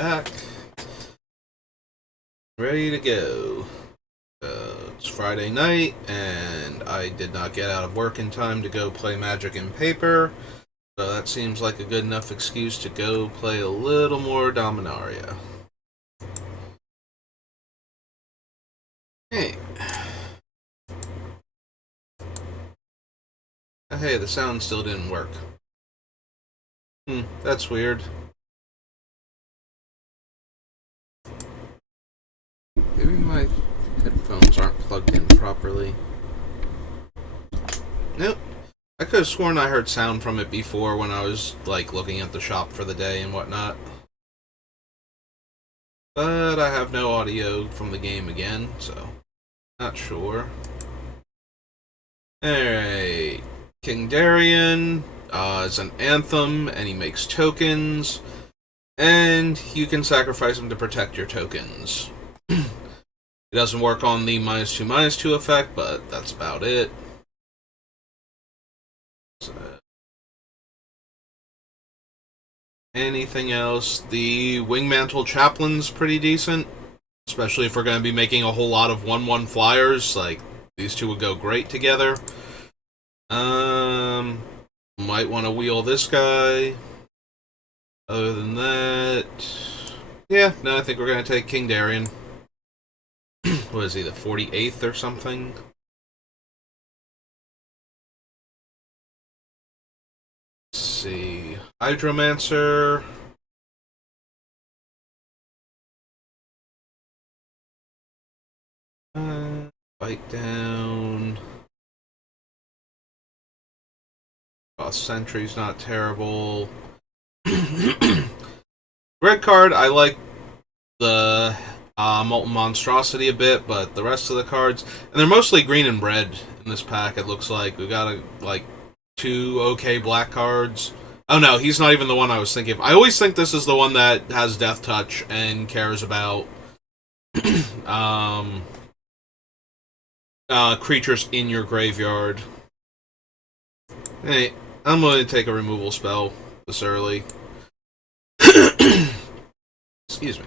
back. Ready to go. It's Friday night, and I did not get out of work in time to go play Magic and Paper, so that seems like a good enough excuse to go play a little more Dominaria. Hey. Hey, the sound still didn't work. That's weird. Maybe my headphones aren't plugged in properly. Nope. I could have sworn I heard sound from it before when I was, looking at the shop for the day and whatnot. But I have no audio from the game again, so not sure. Alright. King Darien is an anthem, and he makes tokens, and you can sacrifice him to protect your tokens. It doesn't work on the -2/-2 effect, but that's about it. So, anything else? The Wingmantle Chaplain's pretty decent, especially if we're going to be making a whole lot of 1/1 flyers. These two would go great together. Might want to wheel this guy. Other than that, yeah, no, I think we're going to take King Darien. What is he, the 48th or something? Let's see. Hydromancer. Bite down. Sentry's not terrible. Red card, I like the Molten Monstrosity a bit, but the rest of the cards, and they're mostly green and red in this pack, it looks like. We got two okay black cards. Oh no, he's not even the one I was thinking of. I always think this is the one that has Death Touch and cares about creatures in your graveyard. Hey, I'm going to take a removal spell this early. Excuse me.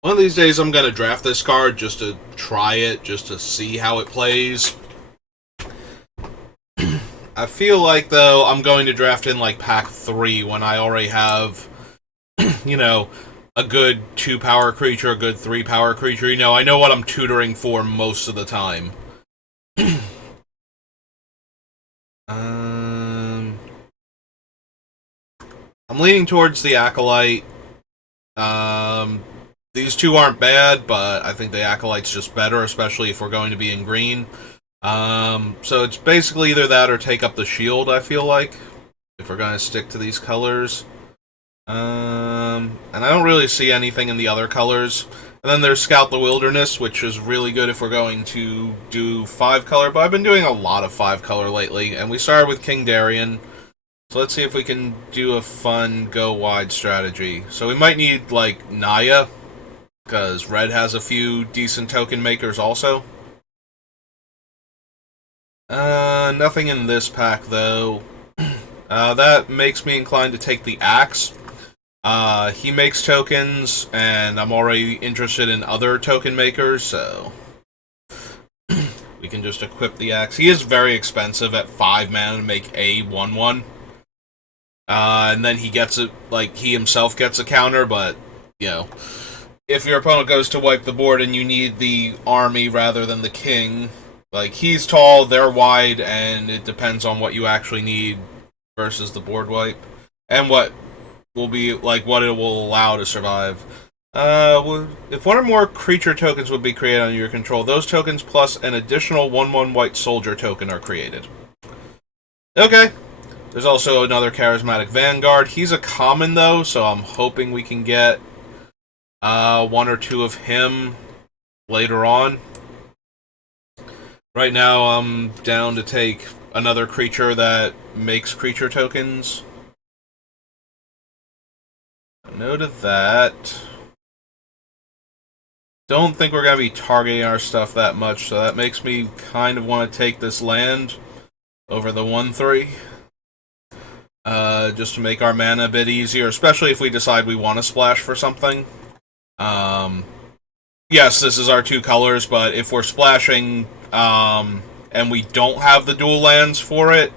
One of these days I'm going to draft this card just to try it, just to see how it plays. I feel like, though, I'm going to draft in, pack 3 when I already have, a good 2-power creature, a good 3-power creature. I know what I'm tutoring for most of the time. I'm leaning towards the Acolyte. These two aren't bad, but I think the Acolyte's just better, especially if we're going to be in green. So it's basically either that or take up the shield, I feel like, if we're going to stick to these colors. And I don't really see anything in the other colors. And then there's Scout the Wilderness, which is really good if we're going to do 5-color, but I've been doing a lot of 5-color lately, and we started with King Darien. So let's see if we can do a fun go-wide strategy. So we might need, Naya, because red has a few decent token makers also. Nothing in this pack, though. That makes me inclined to take the Axe. He makes tokens, and I'm already interested in other token makers, so we can just equip the Axe. He is very expensive at 5 mana to make a 1/1. And then he gets it, he himself gets a counter, but, if your opponent goes to wipe the board and you need the army rather than the king, he's tall, they're wide, and it depends on what you actually need versus the board wipe. And what will be, what it will allow to survive. If one or more creature tokens would be created under your control, those tokens plus an additional 1/1 white soldier token are created. Okay. There's also another Charismatic Vanguard. He's a common, though, so I'm hoping we can get one or two of him later on. Right now, I'm down to take another creature that makes creature tokens. Note of that. Don't think we're going to be targeting our stuff that much, so that makes me kind of want to take this land over the 1-3. Just to make our mana a bit easier, especially if we decide we want to splash for something. Yes, this is our two colors, but if we're splashing, and we don't have the dual lands for it,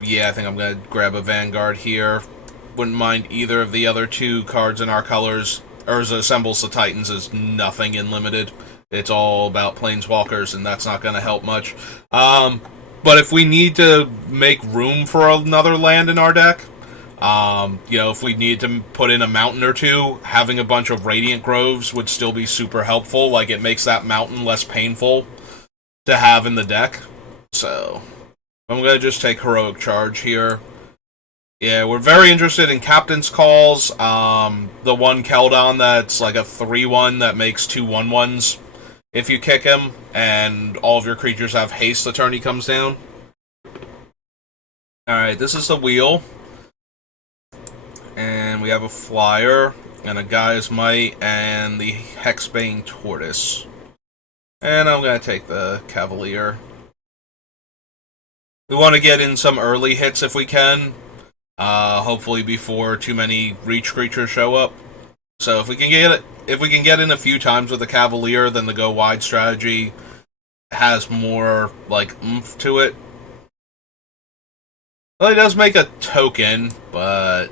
yeah, I think I'm going to grab a Vanguard here. Wouldn't mind either of the other two cards in our colors. Urza Assembles the Titans is nothing in Limited. It's all about Planeswalkers, and that's not going to help much. But if we need to make room for another land in our deck, if we need to put in a mountain or two, having a bunch of Radiant Groves would still be super helpful. Like, it makes that mountain less painful to have in the deck. So, I'm going to just take Heroic Charge here. Yeah, we're very interested in Captain's Calls. The one Keldon that's like a 3-1 that makes 2 1/1s if you kick him, and all of your creatures have haste the turn he comes down. Alright, this is the wheel. And we have a Flyer, and a Gaia's Might, and the Hexbane Tortoise. And I'm going to take the Cavalier. We want to get in some early hits if we can. Hopefully before too many reach creatures show up. So if we can get in a few times with the Cavalier, then the go wide strategy has more like oomph to it. Well, it does make a token, but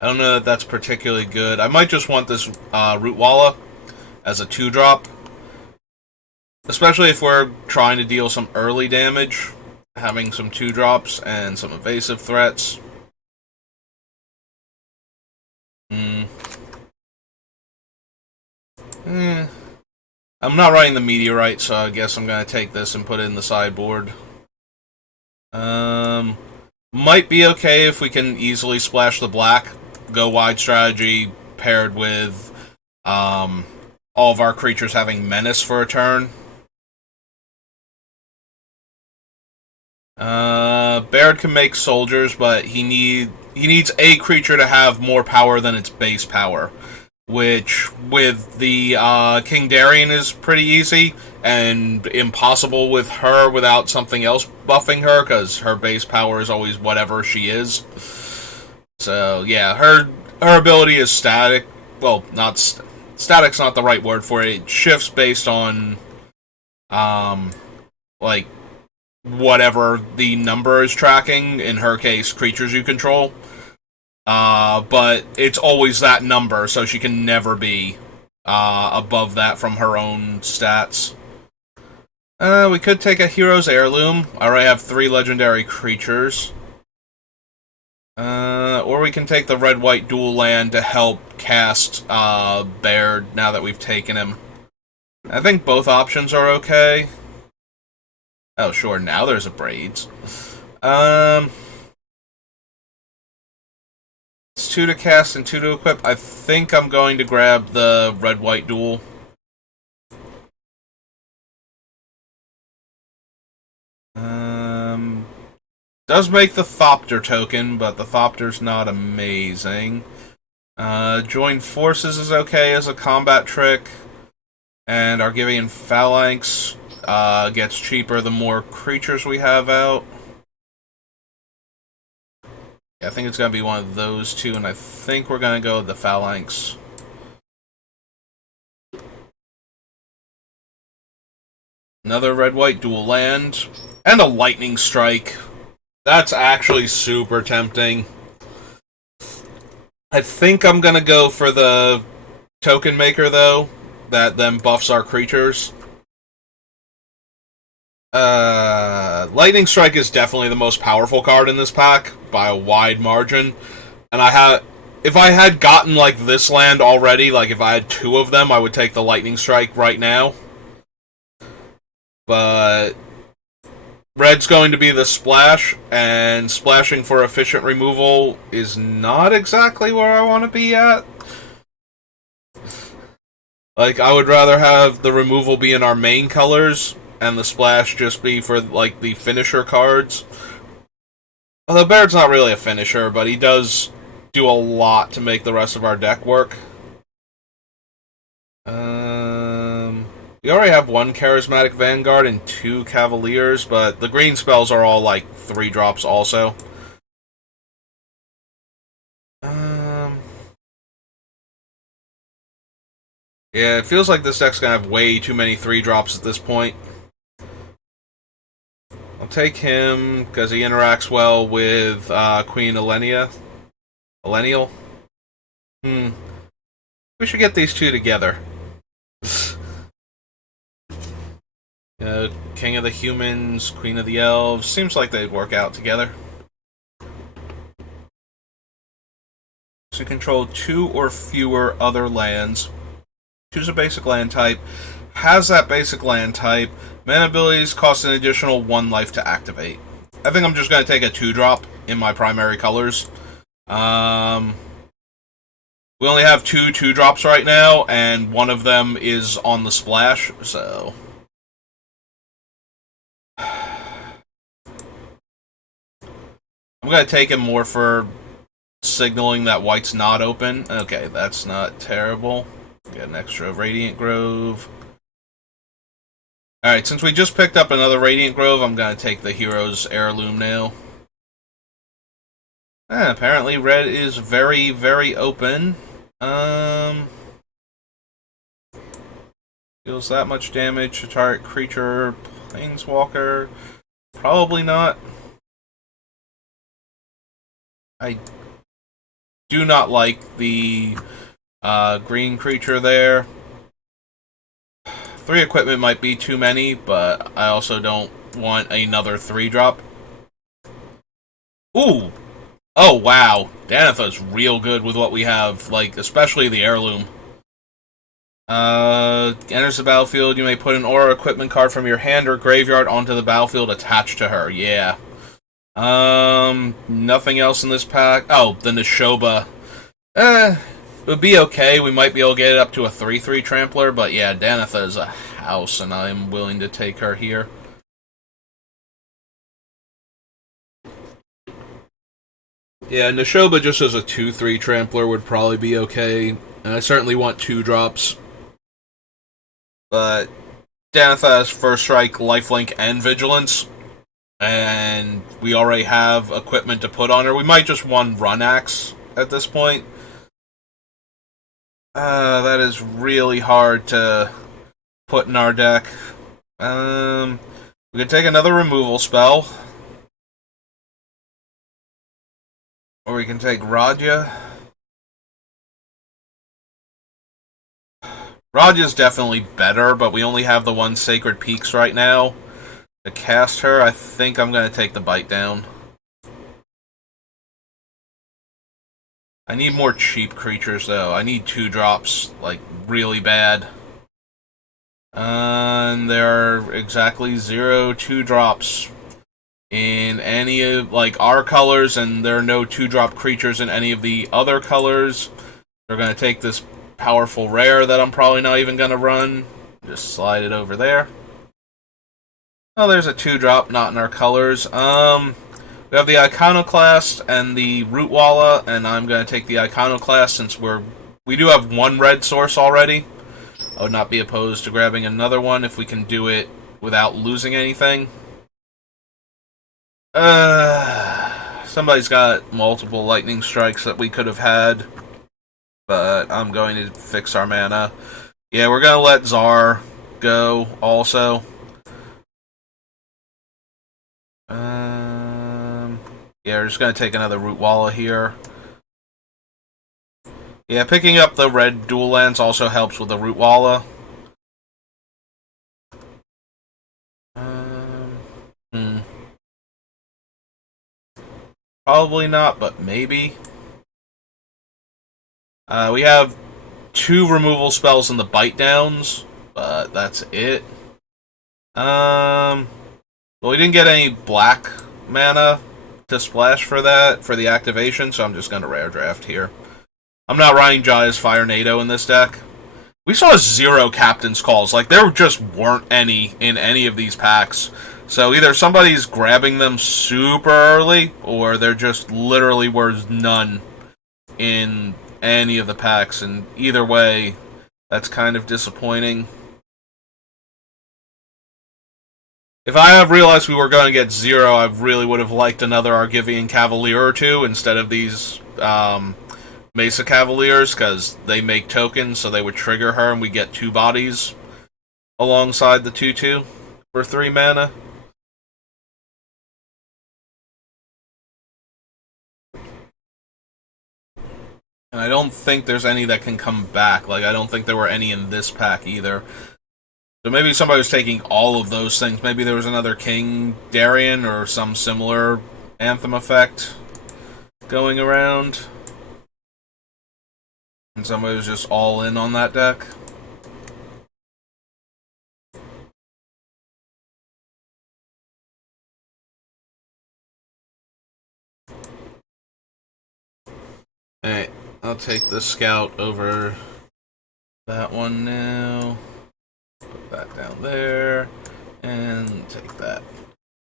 I don't know that that's particularly good. I might just want this Rootwalla as a 2-drop, especially if we're trying to deal some early damage. Having some 2-drops and some evasive threats. I'm not running the Meteorite, so I guess I'm going to take this and put it in the sideboard. Might be okay if we can easily splash the black. Go wide strategy paired with all of our creatures having Menace for a turn. Baird can make soldiers, but he needs a creature to have more power than its base power, which with the King Darien is pretty easy and impossible with her without something else buffing her, because her base power is always whatever she is. So yeah, her ability is static. Well, not static's not the right word for it. It shifts based on like whatever the number is tracking, in her case, creatures you control. But it's always that number, so she can never be above that from her own stats. We could take a Hero's Heirloom. I already have 3 legendary creatures. Or we can take the red-white dual land to help cast Baird now that we've taken him. I think both options are okay. Oh, sure, now there's a Braids. It's 2 to cast and 2 to equip. I think I'm going to grab the red-white duel. Does make the Thopter token, but the Thopter's not amazing. Join Forces is okay as a combat trick. And Argivian Phalanx gets cheaper the more creatures we have out. Yeah, I think it's going to be one of those two, and I think we're going to go with the Phalanx. Another red-white dual land. And a Lightning Strike. That's actually super tempting. I think I'm going to go for the Token Maker, though. That then buffs our creatures. Lightning Strike is definitely the most powerful card in this pack by a wide margin. And if I had gotten like this land already, like if I had 2 of them, I would take the Lightning Strike right now. But red's going to be the splash, and splashing for efficient removal is not exactly where I want to be at. Like, I would rather have the removal be in our main colors, and the splash just be for, like, the finisher cards. Although Baird's not really a finisher, but he does do a lot to make the rest of our deck work. We already have one Charismatic Vanguard and two Cavaliers, but the green spells are all, like, 3-drops also. Yeah, it feels like this deck's gonna have way too many 3-drops at this point. I'll take him, because he interacts well with Queen Elenia. Elenial? We should get these two together. King of the Humans, Queen of the Elves. Seems like they'd work out together. So control 2 or fewer other lands. Choose a basic land type. Has that basic land type. Mana abilities cost an additional 1 life to activate. I think I'm just going to take a 2-drop in my primary colors. We only have 2-2-drops right now, and one of them is on the splash, so... I'm going to take him more for signaling that white's not open. Okay, that's not terrible. Get an extra Radiant Grove. Alright, since we just picked up another Radiant Grove, I'm going to take the Hero's Heirloom now. Apparently red is very, very open. Deals that much damage to target creature, Planeswalker. Probably not. I do not like the green creature there. 3 equipment might be too many, but I also don't want another 3-drop. Ooh! Oh, wow. Danitha's real good with what we have, like, especially the Heirloom. Enters the battlefield, you may put an aura equipment card from your hand or graveyard onto the battlefield attached to her. Yeah. Nothing else in this pack. Oh, the Neshoba. It would be okay. We might be able to get it up to a 3/3 trampler, but yeah, Danitha is a house, and I'm willing to take her here. Yeah, Neshoba just as a 2/3 trampler would probably be okay. And I certainly want 2-drops. But Danitha has First Strike, Lifelink, and Vigilance. And we already have equipment to put on her. We might just want Run Axe at this point. That is really hard to put in our deck. We can take another removal spell. Or we can take Raja. Raja's definitely better, but we only have the one Sacred Peaks right now. To cast her, I think I'm going to take the Bite Down. I need more cheap creatures, though. I need 2-drops, like, really bad. And there are exactly 0 2-drops in any of, like, our colors, and there are no 2-drop creatures in any of the other colors. We're going to take this powerful rare that I'm probably not even going to run. Just slide it over there. Oh, there's a 2-drop, not in our colors. We have the Iconoclast and the Rootwalla, and I'm going to take the Iconoclast since we do have one red source already. I would not be opposed to grabbing another one if we can do it without losing anything. Somebody's got multiple lightning strikes that we could have had, but I'm going to fix our mana. Yeah, we're going to let Czar go also. Yeah, we're just going to take another Rootwalla here. Yeah, picking up the red dual lands also helps with the Rootwalla. Probably not, but maybe. We have 2 removal spells in the Bite Downs, but that's it. Well, we didn't get any black mana to splash for that, for the activation, so I'm just going to rare draft here. I'm not running Jaya's Fire NATO in this deck. We saw 0 captain's calls. Like, there just weren't any in any of these packs. So either somebody's grabbing them super early, or there just literally was none in any of the packs. And either way, that's kind of disappointing. If I had realized we were going to get 0, I really would have liked another Argivian Cavalier or two instead of these Mesa Cavaliers, because they make tokens, so they would trigger her and we get 2 bodies alongside the 2/2 for 3 mana. And I don't think there's any that can come back. Like, I don't think there were any in this pack either. So maybe somebody was taking all of those things. Maybe there was another King Darien or some similar Anthem effect going around. And somebody was just all in on that deck. Alright, I'll take the scout over that one now. Put that down there. And take that.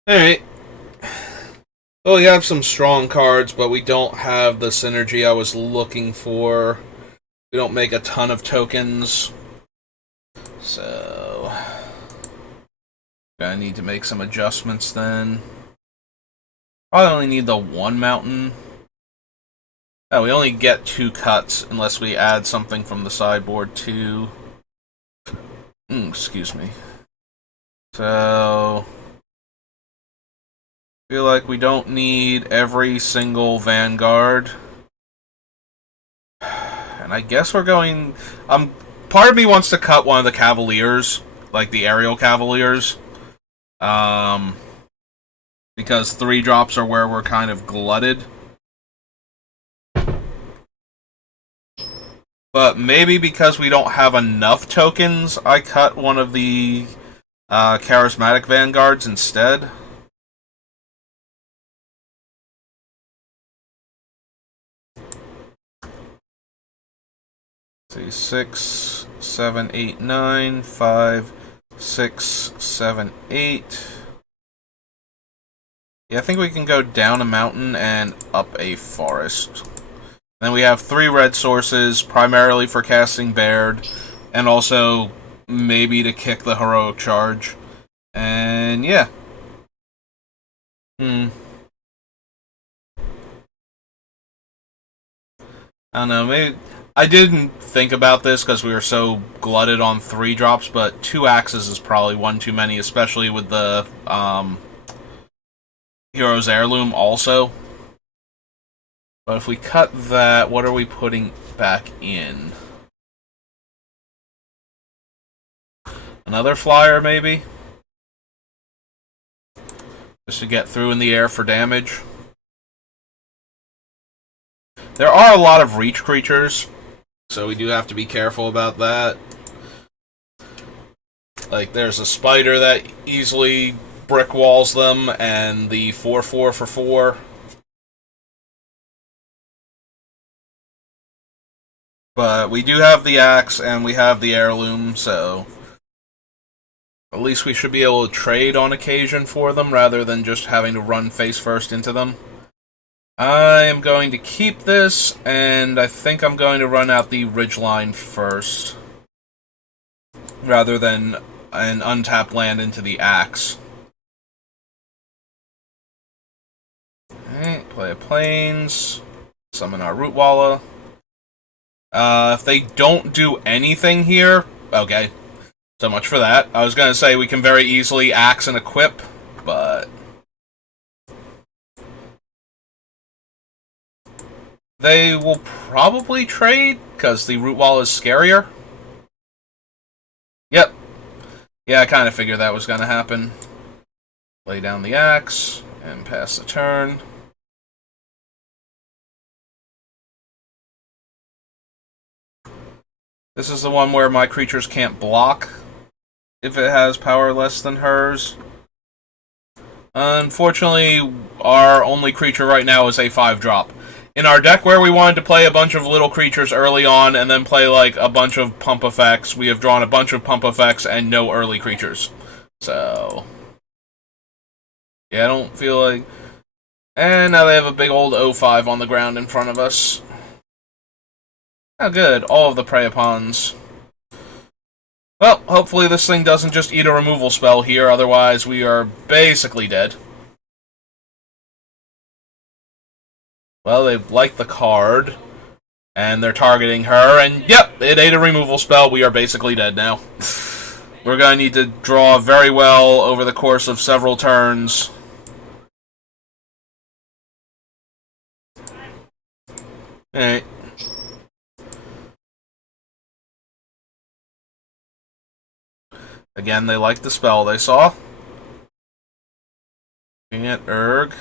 Alright. Well, we have some strong cards, but we don't have the synergy I was looking for. We don't make a ton of tokens. So I need to make some adjustments then. Probably only need the 1 mountain. Oh, we only get 2 cuts unless we add something from the sideboard too. Excuse me. So I feel like we don't need every single Vanguard. And I guess we're going... part of me wants to cut one of the Cavaliers, like the Aerial Cavaliers. Because 3 drops are where we're kind of glutted. But maybe because we don't have enough tokens, I cut one of the Charismatic Vanguards instead. See, 6, 7, 8, 9, 5, 6, 7, 8. Yeah, I think we can go down a mountain and up a forest. Then we have 3 red sources, primarily for casting Baird, and also maybe to kick the heroic charge. And yeah. I don't know, maybe... I didn't think about this because we were so glutted on 3 drops, but 2 axes is probably one too many, especially with the Hero's Heirloom also. But if we cut that, what are we putting back in? Another flyer, maybe? Just to get through in the air for damage. There are a lot of reach creatures, so we do have to be careful about that. Like, there's a spider that easily brick walls them, and the 4/4 for 4. But we do have the axe, and we have the heirloom, so at least we should be able to trade on occasion for them, rather than just having to run face first into them. I am going to keep this, and I think I'm going to run out the Ridgeline first, rather than an untapped land into the axe. Alright, play a Plains, summon our Rootwalla. If they don't do anything here, okay, so much for that. I was going to say we can very easily axe and equip, but they will probably trade, because the Rootwalla is scarier. Yep. Yeah, I kind of figured that was going to happen. Lay down the axe, and pass the turn. This is the one where my creatures can't block if it has power less than hers. Unfortunately, our only creature right now is a 5-drop. in our deck where we wanted to play a bunch of little creatures early on and then play like a bunch of pump effects, we have drawn a bunch of pump effects and no early creatures. So, yeah, I don't feel like... And now they have a big old 0-5 on the ground in front of us. Oh, good. All of the prey pawns. Well, hopefully this thing doesn't just eat a removal spell here, otherwise we are basically dead. Well, they like the card, and they're targeting her, and yep, it ate a removal spell. We are basically dead now. We're going to need to draw very well over the course of several turns. Alright. Again, they like the spell they saw. Looking at Urg.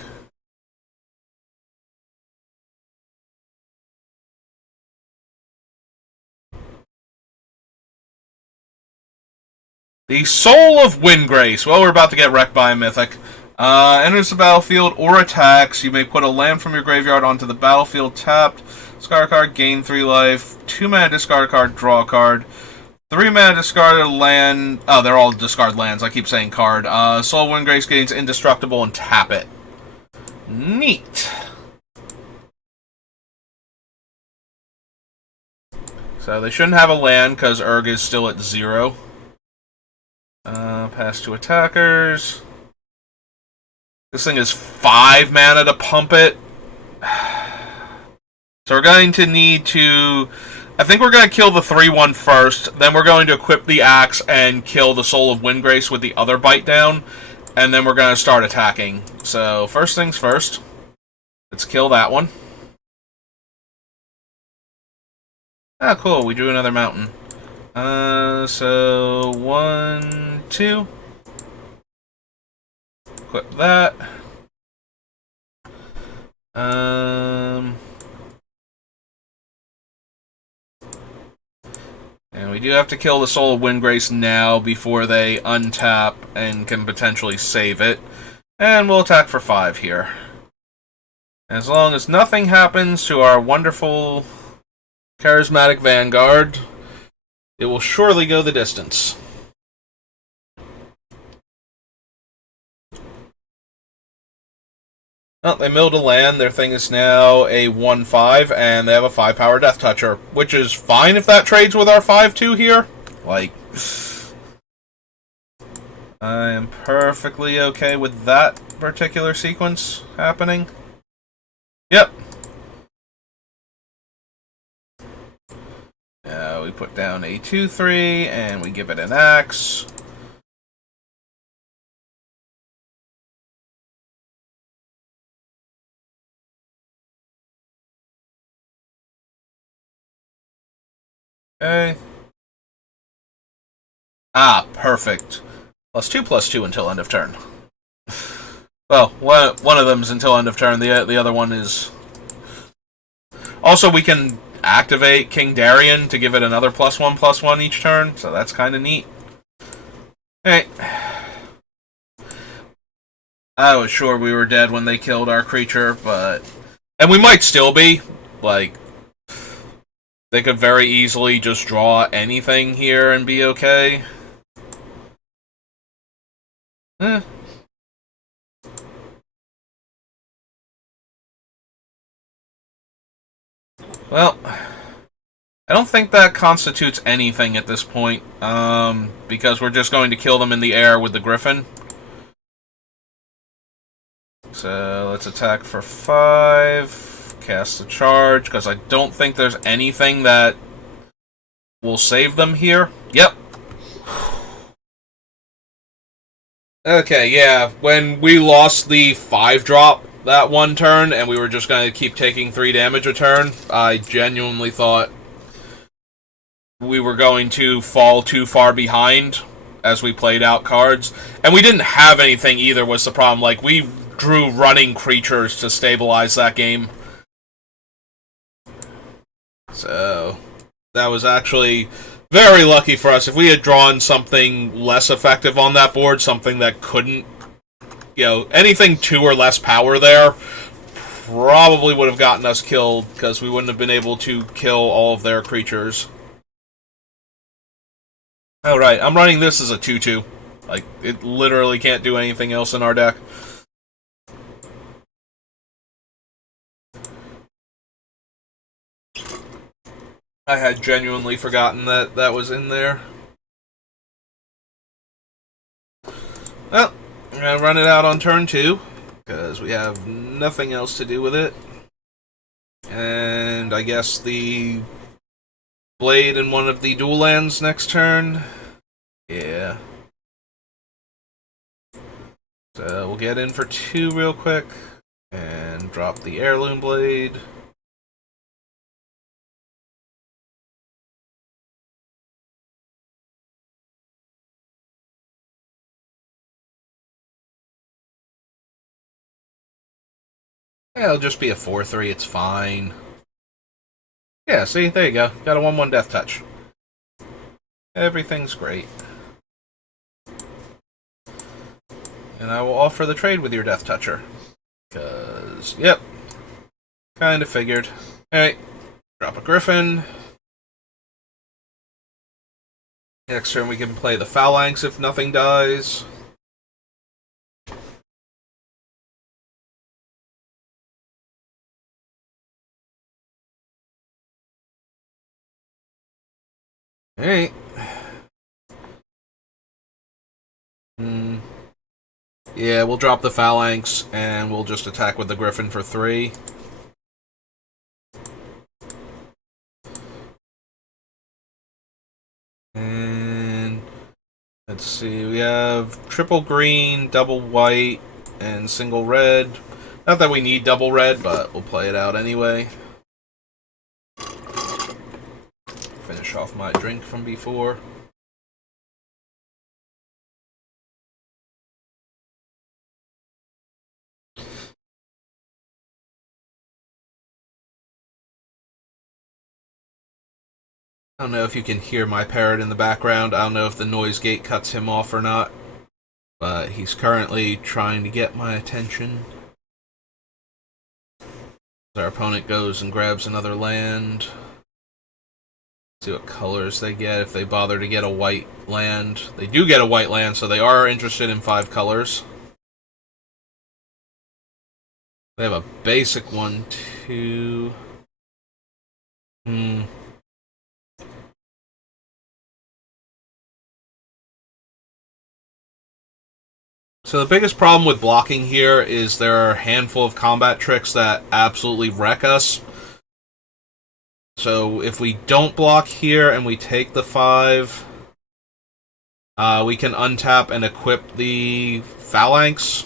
The Soul of Windgrace. Well, we're about to get wrecked by a mythic. Enters the battlefield or attacks. You may put a land from your graveyard onto the battlefield tapped. Discard a card, gain 3 life. 2 mana, discard a card, draw a card. 3 mana, discard a land. Oh, they're all discard lands. I keep saying card. Soul of Windgrace gains indestructible and tap it. Neat. So they shouldn't have a land because Urg is still at 0. Pass to attackers. This thing is 5 mana to pump it. So we're going to need to... I think we're going to kill the 3-1 first. Then we're going to equip the axe and kill the Soul of Windgrace with the other bite down. And then we're going to start attacking. So first things first. Let's kill that one. Ah, cool. We drew another mountain. So 1, 2. Equip that. And we do have to kill the Soul of Windgrace now before they untap and can potentially save it. And we'll attack for 5 here. As long as nothing happens to our wonderful charismatic Vanguard, it will surely go the distance. Oh, they milled a land. Their thing is now a 1-5, and they have a 5-power Death Toucher, which is fine if that trades with our 5-2 here. Like, I am perfectly okay with that particular sequence happening. Yep. We put down a 2-3, and we give it an axe. Okay. Ah, perfect. +2/+2 until end of turn. Well, one of them's until end of turn. The other one is... Also, we can activate King Darien to give it another +1/+1 each turn, so that's kind of neat. Hey. I was sure we were dead when they killed our creature, but... And we might still be. Like, they could very easily just draw anything here and be okay. Eh. Well, I don't think that constitutes anything at this point, because we're just going to kill them in the air with the Griffin. So let's attack for 5, cast the charge, because I don't think there's anything that will save them here. Yep. Okay, yeah, when we lost the 5-drop that one turn, and we were just going to keep taking 3 damage a turn, I genuinely thought we were going to fall too far behind as we played out cards. And we didn't have anything either was the problem. Like, we drew running creatures to stabilize that game. So, that was actually very lucky for us. If we had drawn something less effective on that board, something that couldn't, you know, anything 2 or less power there, probably would have gotten us killed, because we wouldn't have been able to kill all of their creatures. Alright, I'm running this as a 2-2. Like, it literally can't do anything else in our deck. I had genuinely forgotten that that was in there. Well, I'm going to run it out on turn 2, because we have nothing else to do with it. And I guess the blade in one of the dual lands next turn. Yeah. So we'll get in for 2 real quick, and drop the heirloom blade. Yeah, it'll just be a 4-3, it's fine. Yeah, see, there you go. Got a 1-1 death touch. Everything's great. And I will offer the trade with your death toucher. Because, yep. Kinda figured. Alright, drop a griffin. Next turn we can play the phalanx if nothing dies. Alright. Yeah, we'll drop the phalanx and we'll just attack with the griffin for 3. And let's see, we have triple green, double white, and single red. Not that we need double red, but we'll play it out anyway. Finish off my drink from before. I don't know if you can hear my parrot in the background. I don't know if the noise gate cuts him off or not. But he's currently trying to get my attention. Our opponent goes and grabs another land. See what colors they get if they bother to get a white land. They do get a white land, so they are interested in 5 colors. They have a basic 1-2. So the biggest problem with blocking here is there are a handful of combat tricks that absolutely wreck us. So if we don't block here and we take the 5, we can untap and equip the phalanx.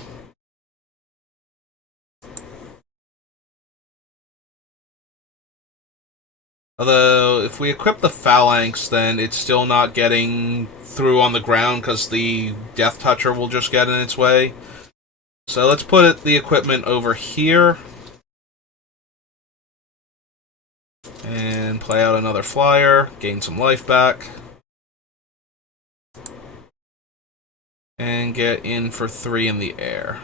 Although, if we equip the phalanx, then it's still not getting through on the ground because the death toucher will just get in its way. So let's put the equipment over here. And play out another flyer, gain some life back. And get in for 3 in the air.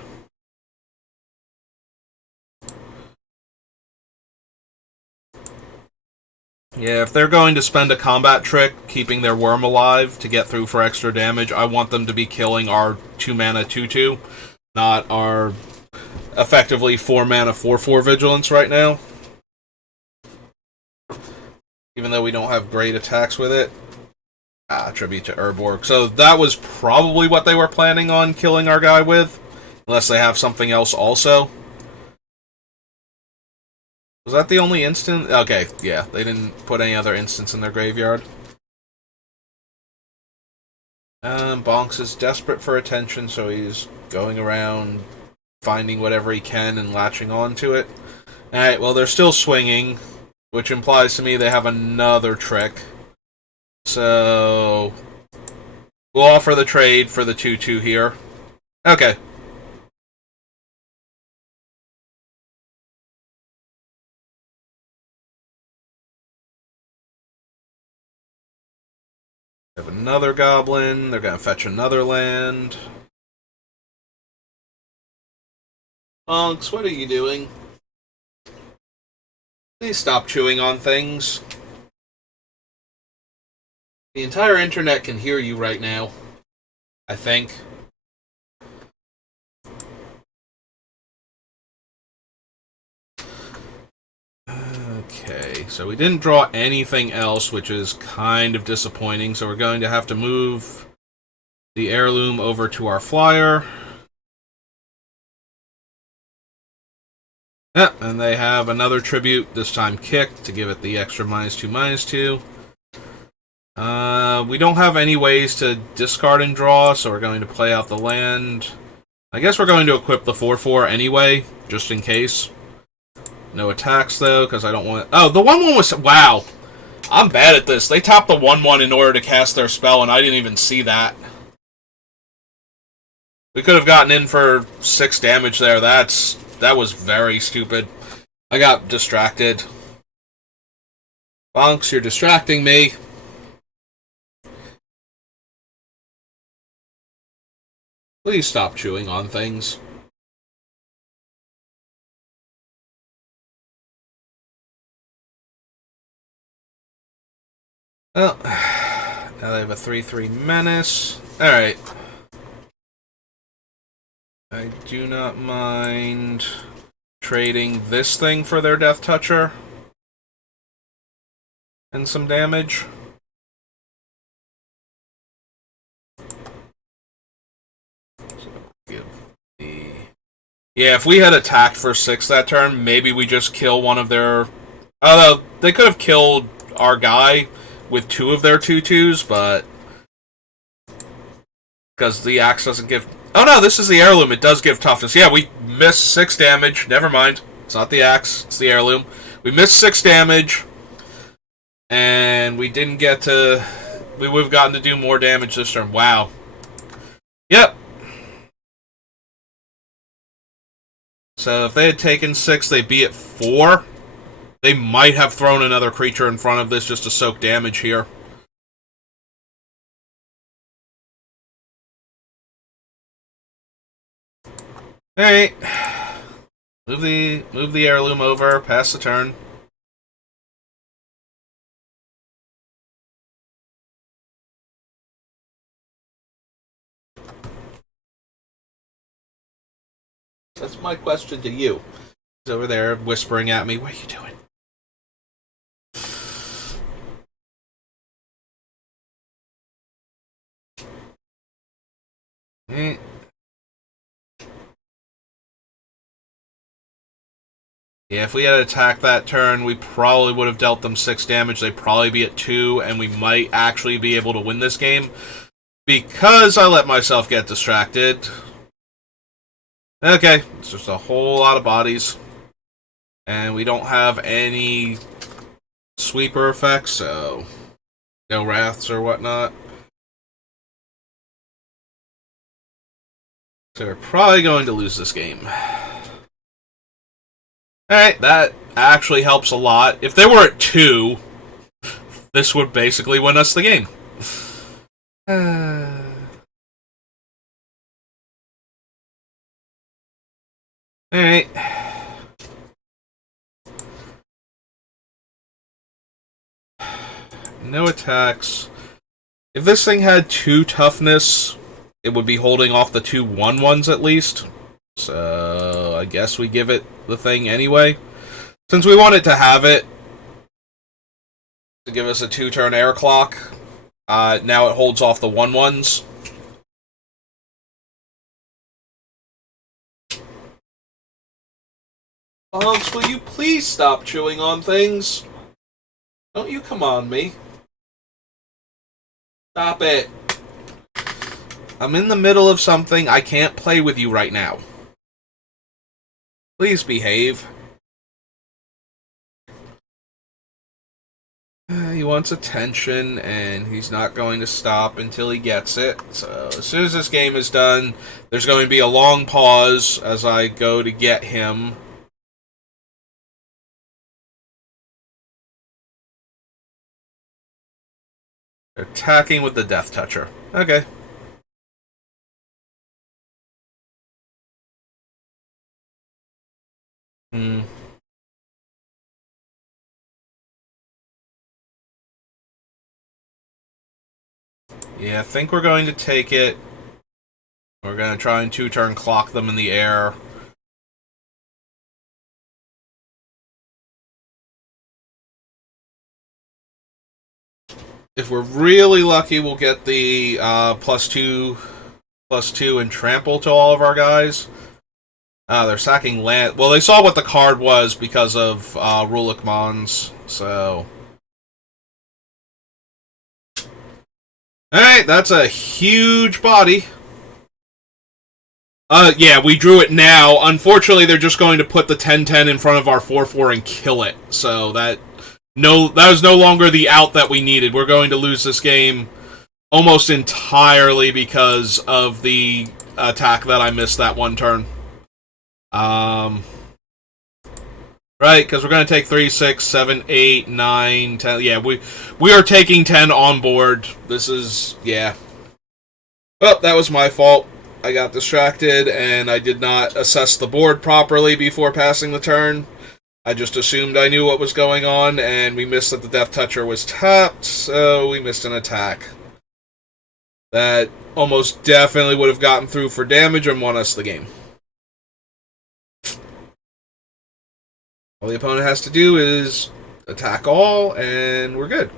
Yeah, if they're going to spend a combat trick keeping their worm alive to get through for extra damage, I want them to be killing our 2-mana 2-2, not our effectively 4-mana 4-4 vigilance right now. Even though we don't have great attacks with it. Tribute to Urborg. So that was probably what they were planning on killing our guy with, unless they have something else also. Was that the only instant? Okay, yeah, they didn't put any other instants in their graveyard. Bonks is desperate for attention, so he's going around finding whatever he can and latching onto it. Alright, well, they're still swinging, which implies to me they have another trick. So we'll offer the trade for the 2-2 here. Okay. They have another goblin. They're going to fetch another land. Monks, what are you doing? Please stop chewing on things. The entire internet can hear you right now, I think. Okay, so we didn't draw anything else, which is kind of disappointing, so we're going to have to move the heirloom over to our flyer. Yeah, and they have another tribute, this time kick, to give it the extra -2/-2. We don't have any ways to discard and draw, so we're going to play out the land. I guess we're going to equip the 4/4 anyway, just in case. No attacks, though, because I don't want... Oh, the 1/1 was... Wow. I'm bad at this. They tapped the 1/1 in order to cast their spell, and I didn't even see that. We could have gotten in for 6 damage there. That was very stupid. I got distracted. Bonks, you're distracting me. Please stop chewing on things. Well, now they have a 3/3 menace. Alright. I do not mind trading this thing for their Death Toucher. And some damage. Yeah, if we had attacked for 6 that turn, maybe we just kill one of their... Although, they could have killed our guy with 2 of their 2/2s, but... Because the axe doesn't give... Oh no, this is the heirloom. It does give toughness. Yeah, we missed 6 damage. Never mind. It's not the axe. It's the heirloom. We missed 6 damage. And we didn't get to... We would have gotten to do more damage this turn. Wow. Yep. So if they had taken 6, they'd be at 4. They might have thrown another creature in front of this just to soak damage here. Alright. Move the heirloom over, pass the turn. That's my question to you. He's over there whispering at me, what are you doing? Yeah, if we had attacked that turn, we probably would have dealt them 6 damage. They'd probably be at 2, and we might actually be able to win this game. Because I let myself get distracted. Okay, it's just a whole lot of bodies. And we don't have any sweeper effects, so no wraths or whatnot. So we're probably going to lose this game. Alright, that actually helps a lot. If they were at 2, this would basically win us the game. Alright. No attacks. If this thing had 2 toughness, it would be holding off the 2 1/1s at least. So I guess we give it the thing anyway. Since we wanted to have it to give us a 2-turn air clock, now it holds off the 1/1s. Honks, will you please stop chewing on things? Don't you come on me. Stop it. I'm in the middle of something. I can't play with you right now. Please behave. He wants attention, and he's not going to stop until he gets it. So as soon as this game is done, there's going to be a long pause as I go to get him. They're attacking with the Death Toucher. Okay. Yeah, I think we're going to take it. We're going to try and two-turn clock them in the air. If we're really lucky, we'll get the +2 and trample to all of our guys. They're sacking land. Well, they saw what the card was because of Rulik Mons, so. Alright, that's a huge body. Yeah, we drew it now. Unfortunately, they're just going to put the 10-10 in front of our 4-4 and kill it. So that is no longer the out that we needed. We're going to lose this game almost entirely because of the attack that I missed that one turn. Right, because we're going to take 3, 6, 7, 8, 9, 10. Yeah, we are taking 10 on board. This is, yeah. Well, that was my fault. I got distracted, and I did not assess the board properly before passing the turn. I just assumed I knew what was going on, and we missed that the Death Toucher was tapped, so we missed an attack. That almost definitely would have gotten through for damage and won us the game. All the opponent has to do is attack all, and we're good.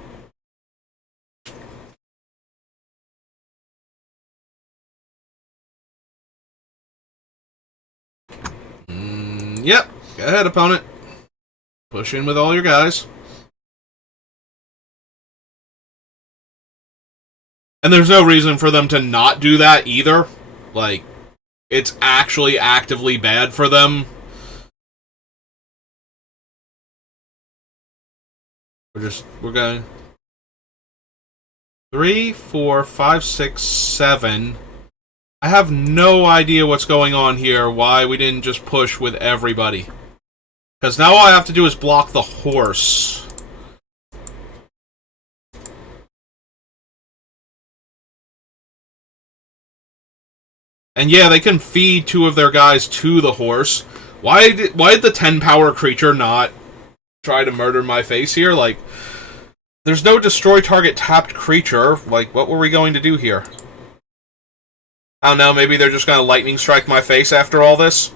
Yep. Go ahead, opponent. Push in with all your guys. And there's no reason for them to not do that either. Like, it's actually actively bad for them. We're going 3, 4, 5, 6, 7. I have no idea what's going on here, why we didn't just push with everybody. Because now all I have to do is block the horse. And yeah, they can feed 2 of their guys to the horse. Why did the 10 power creature not try to murder my face here? Like, there's no destroy target tapped creature. Like, what were we going to do here? I don't know, maybe they're just going to lightning strike my face after all this?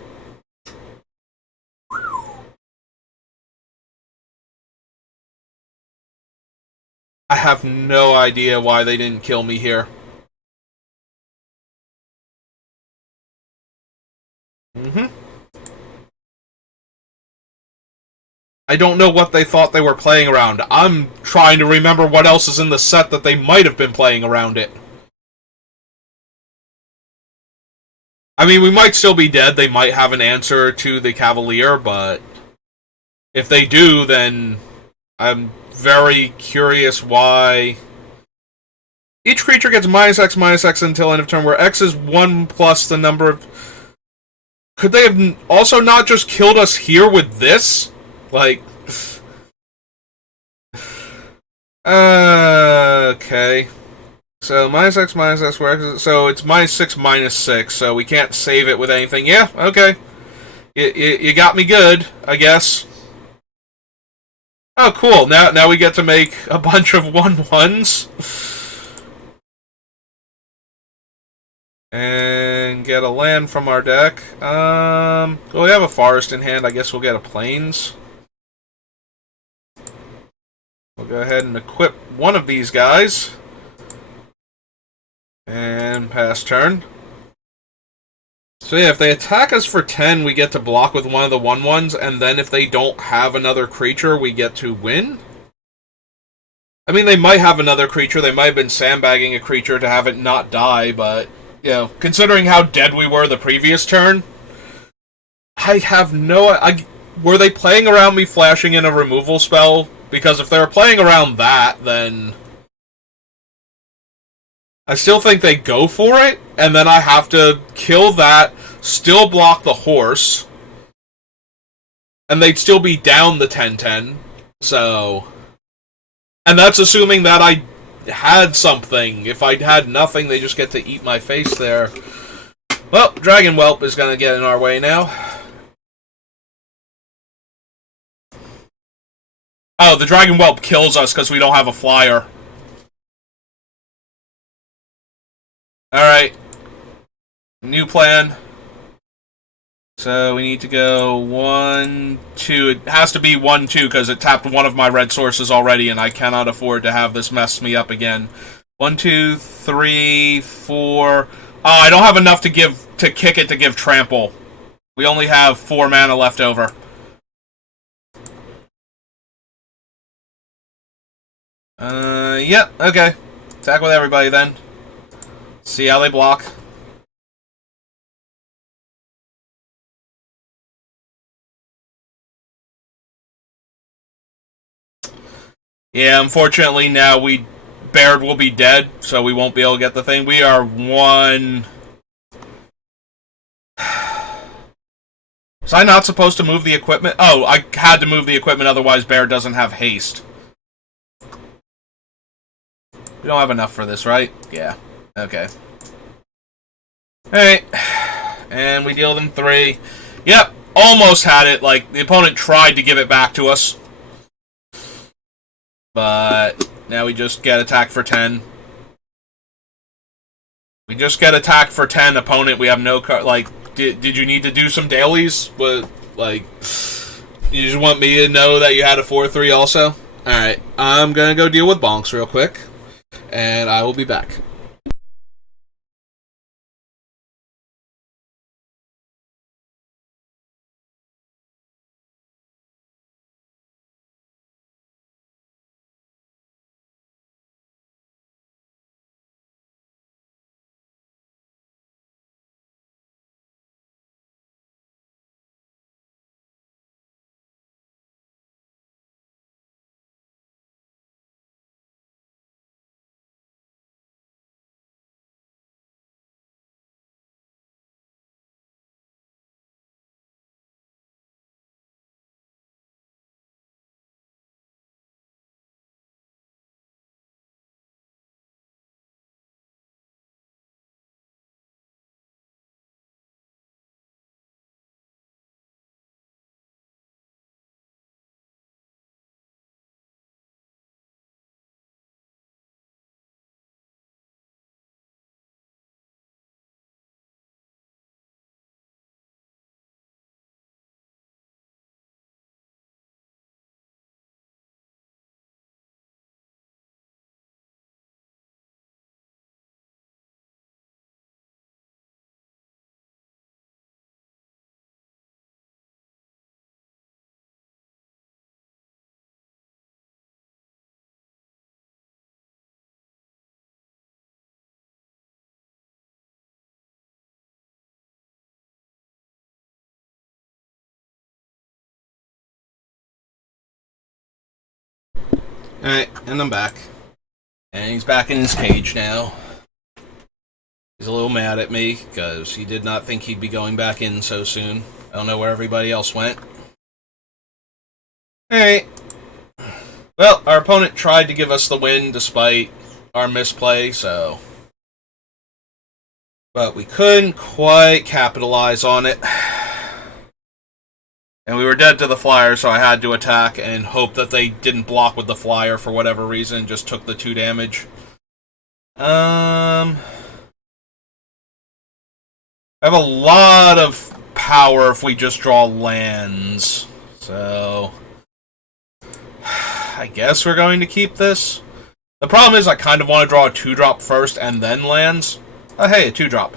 I have no idea why they didn't kill me here. I don't know what they thought they were playing around. I'm trying to remember what else is in the set that they might have been playing around it. I mean, we might still be dead. They might have an answer to the Cavalier, but if they do, then I'm very curious why. Each creature gets -X until end of turn, where X is 1 plus the number of... Could they have also not just killed us here with this? Like... okay. So, -X, where X is... So, it's -6, -6, so we can't save it with anything. Yeah, okay. You got me good, I guess. Oh, cool. Now we get to make a bunch of 1/1s. And get a land from our deck. Well, we have a forest in hand. I guess we'll get a plains. We'll go ahead and equip one of these guys. And pass turn. So yeah, if they attack us for 10, we get to block with one of the 1/1s, and then if they don't have another creature, we get to win? I mean, they might have another creature. They might have been sandbagging a creature to have it not die, but... You know, considering how dead we were the previous turn, I have no... were they playing around me flashing in a removal spell? Because if they were playing around that, then... I still think they go for it, and then I have to kill that, still block the horse, and they'd still be down the 10-10, so... And that's assuming that I had something. If I had nothing, they just get to eat my face there. Well, Dragon Whelp is going to get in our way now. Oh, the Dragon Whelp kills us because we don't have a flyer. Alright. New plan. So we need to go 1, 2. It has to be 1, 2 because it tapped one of my red sources already, and I cannot afford to have this mess me up again. 1, 2, 3, 4. Oh, I don't have enough to kick it to give trample. We only have 4 mana left over. Yep, okay. Attack with everybody then. See how they block. Yeah, unfortunately now Baird will be dead, so we won't be able to get the thing. We are 1... Was I not supposed to move the equipment? Oh, I had to move the equipment, otherwise Baird doesn't have haste. We don't have enough for this, right? Yeah. Okay. Alright. And we deal them 3. Yep, almost had it. Like, the opponent tried to give it back to us. But now we just get attacked for 10. We just get attacked for 10, opponent. We have no card. Like, did you need to do some dailies? But, like, you just want me to know that you had a 4-3 also? Alright, I'm gonna go deal with bonks real quick. And I will be back. Alright, and I'm back. And he's back in his cage now. He's a little mad at me, because he did not think he'd be going back in so soon. I don't know where everybody else went. Alright. Well, our opponent tried to give us the win despite our misplay, so... But we couldn't quite capitalize on it. And we were dead to the flyer, so I had to attack and hope that they didn't block with the flyer for whatever reason, just took the 2 damage. I have a lot of power if we just draw lands, so... I guess we're going to keep this. The problem is I kind of want to draw a 2-drop first and then lands. Oh, hey, a 2-drop.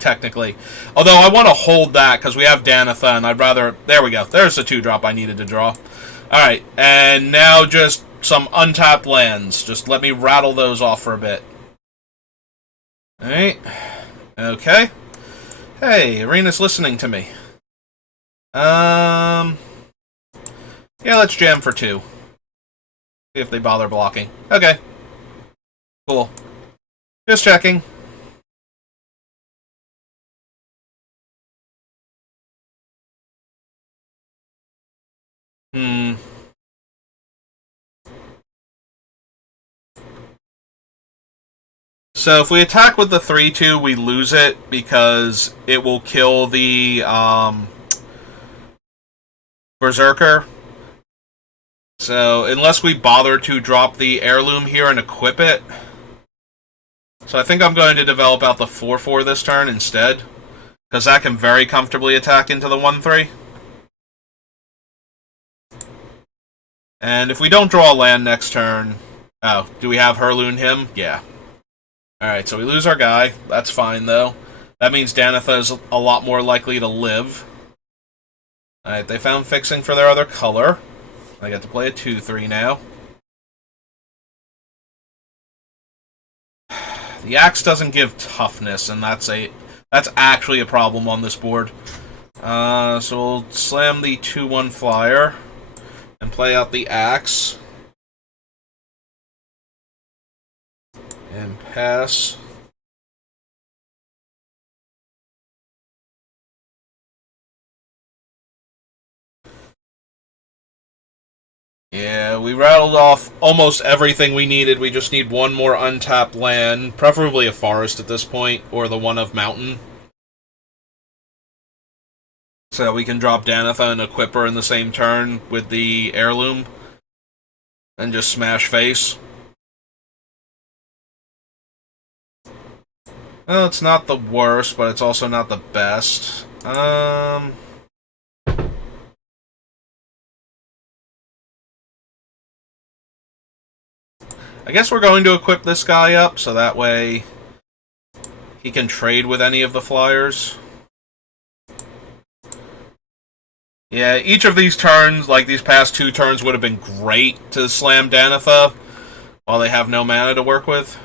Technically. Although I want to hold that because we have Danitha and I'd rather... There we go. There's the 2-drop I needed to draw. Alright, and now just some untapped lands. Just let me rattle those off for a bit. Alright. Okay. Hey, Arena's listening to me. Yeah, let's jam for 2. See if they bother blocking. Okay. Cool. Just checking. So if we attack with the 3-2, we lose it because it will kill the Berserker. So unless we bother to drop the heirloom here and equip it. So So I think I'm going to develop out the 4/4 this turn instead, because that can very comfortably attack into the 1/3. And if we don't draw a land next turn... Oh, do we have Herloon him? Yeah. Alright, so we lose our guy. That's fine, though. That means Danitha is a lot more likely to live. Alright, they found fixing for their other color. I get to play a 2/3 now. The axe doesn't give toughness, and that's actually a problem on this board. So we'll slam the 2/1 flyer and play out the axe. And pass. Yeah, we rattled off almost everything we needed. We just need one more untapped land, preferably a forest at this point, or the one of mountain. So we can drop Danitha and equip her in the same turn with the heirloom. And just smash face. Well, it's not the worst, but it's also not the best. I guess we're going to equip this guy up, so that way he can trade with any of the flyers. Yeah, each of these turns, like these past 2 turns, would have been great to slam Danitha while they have no mana to work with.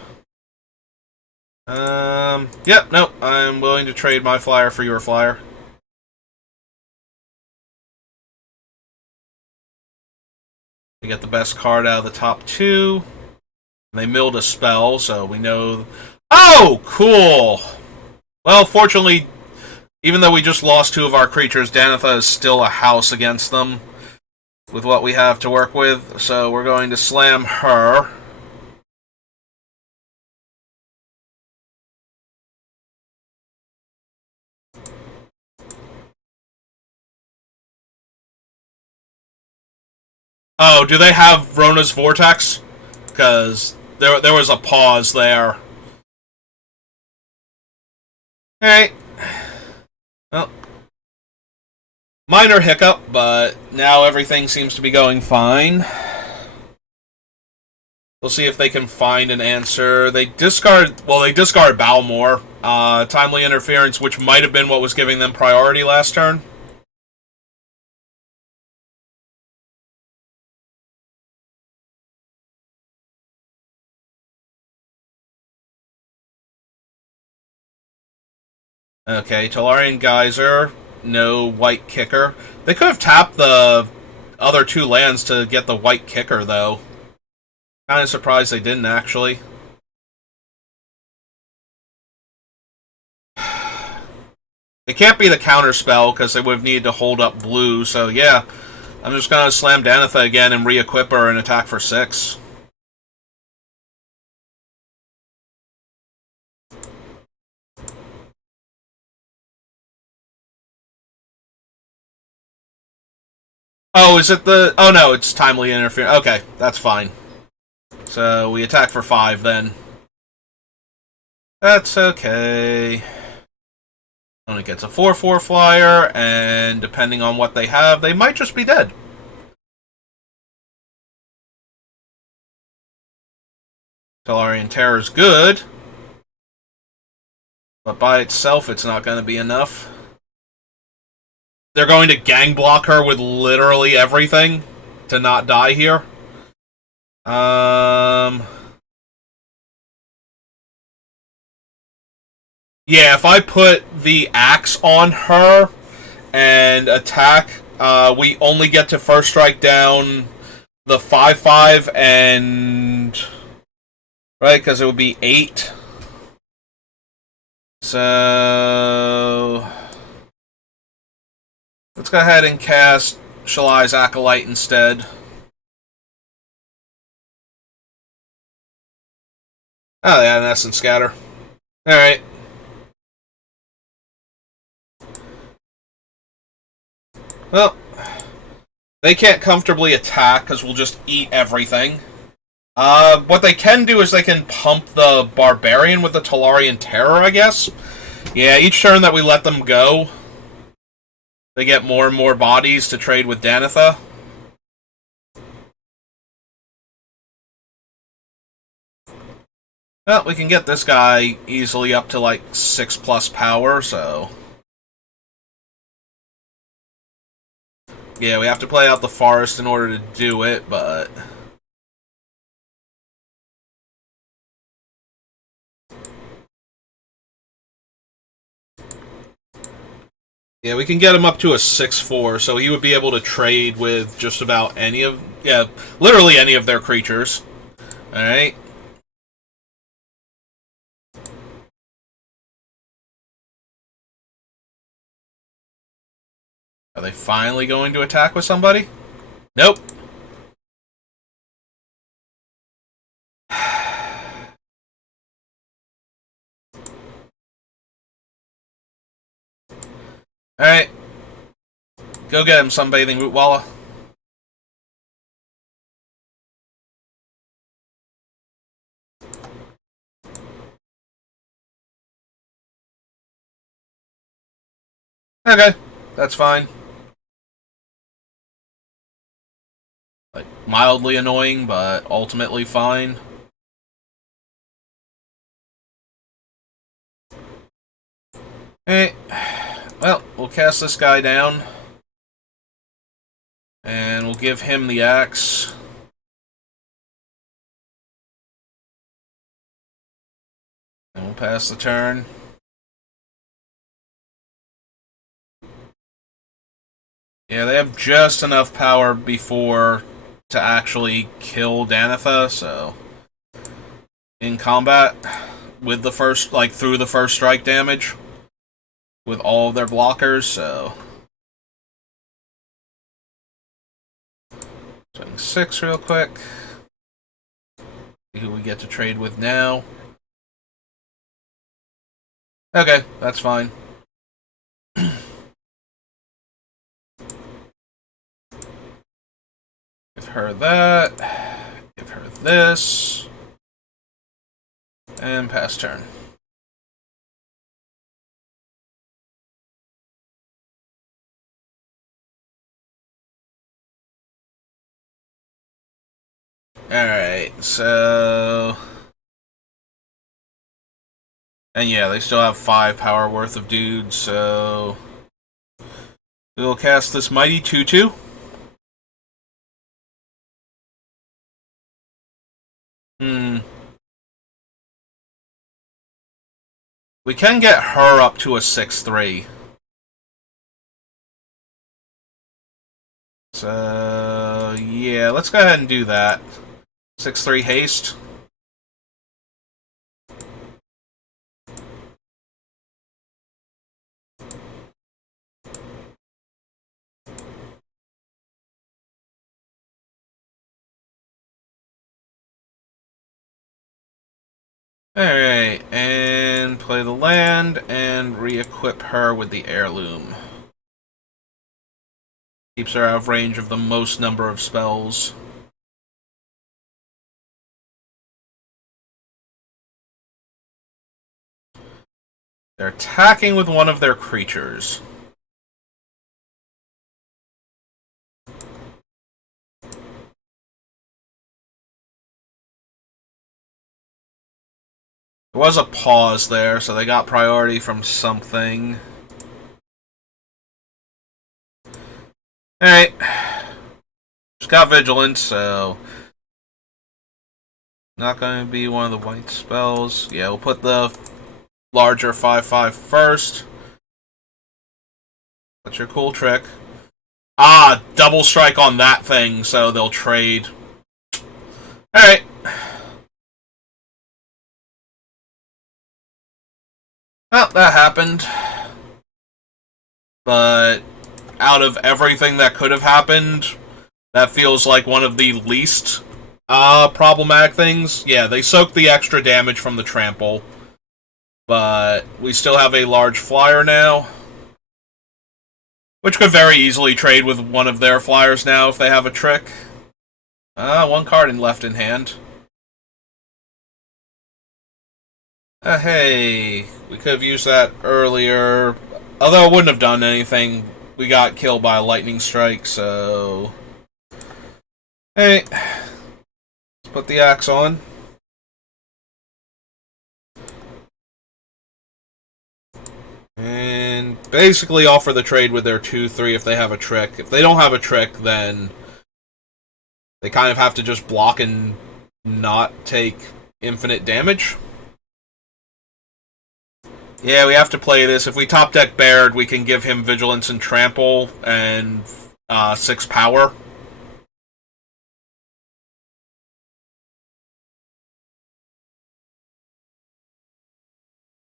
Yep, nope, I'm willing to trade my flyer for your flyer. We get the best card out of the top 2. They milled a spell, so we know... Oh, cool! Well, fortunately, even though we just lost 2 of our creatures, Danitha is still a house against them with what we have to work with, so we're going to slam her. Oh, do they have Rona's Vortex? Because there was a pause there. Alright. Well, minor hiccup, but now everything seems to be going fine. We'll see if they can find an answer. They discard Balmor. Timely Interference, which might have been what was giving them priority last turn. Okay, Tolarian Geyser, no White Kicker. They could have tapped the other 2 lands to get the White Kicker, though. Kind of surprised they didn't, actually. It can't be the counterspell, because they would have needed to hold up blue, so yeah. I'm just going to slam Danitha again and re-equip her and attack for 6. Oh, is it the... Oh, no, it's Timely Interference. Okay, that's fine. So, we attack for 5, then. That's okay. Only gets a 4/4 flyer, and depending on what they have, they might just be dead. Tolarian Terror's good. But by itself, it's not going to be enough. They're going to gang block her with literally everything to not die here. Yeah, if I put the axe on her and attack, we only get to first strike down the 5/5 and... Right, because it would be 8. So... Let's go ahead and cast Shalai's Acolyte instead. Oh, yeah, an Essence Scatter. Alright. Well, they can't comfortably attack because we'll just eat everything. What they can do is they can pump the Barbarian with the Talarian Terror, I guess. Yeah, each turn that we let them go, they get more and more bodies to trade with Danitha. Well, we can get this guy easily up to like 6+ power, so... Yeah, we have to play out the forest in order to do it, but... Yeah, we can get him up to a 6/4, so he would be able to trade with just about any of... Yeah, literally any of their creatures. Alright. Are they finally going to attack with somebody? Nope. Alright. Go get him, Sunbathing Rootwalla. Okay, that's fine. Like, mildly annoying, but ultimately fine. Alright. Well, we'll cast this guy down. And we'll give him the axe. And we'll pass the turn. Yeah, they have just enough power before to actually kill Danitha, so... In combat, with the first, like, through the first strike damage, with all of their blockers, so... Swing 6 real quick. See who we get to trade with now. Okay, that's fine. Give her that. Give her this. And pass turn. Alright, so... And yeah, they still have 5 power worth of dudes, so... We'll cast this Mighty 2/2. We can get her up to a 6/3. So... Yeah, let's go ahead and do that. 6/3 haste. Alright, and play the land, and re-equip her with the heirloom. Keeps her out of range of the most number of spells. They're attacking with one of their creatures. There was a pause there, so they got priority from something. Alright. Just got Vigilance, so... Not going to be one of the white spells. Yeah, we'll put the larger 5/5 first. That's your cool trick. Ah, double strike on that thing, so they'll trade. Alright. Well, that happened. But out of everything that could have happened, that feels like one of the least problematic things. Yeah, they soaked the extra damage from the trample. But we still have a large flyer now. Which could very easily trade with one of their flyers now if they have a trick. One card left in hand. Hey, we could have used that earlier. Although it wouldn't have done anything. We got killed by a lightning strike, so... Hey, let's put the axe on. And basically offer the trade with their 2-3 if they have a trick. If they don't have a trick, then they kind of have to just block and not take infinite damage. Yeah, we have to play this. If we top deck Baird, we can give him Vigilance and Trample and 6 power.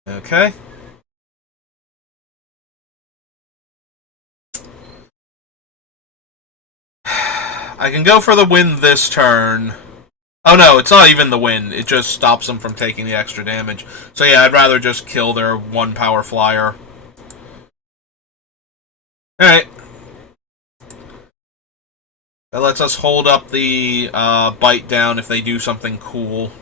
Okay. I can go for the win this turn. Oh no, it's not even the win. It just stops them from taking the extra damage. So yeah, I'd rather just kill their 1 power flyer. Alright. That lets us hold up the bite down if they do something cool.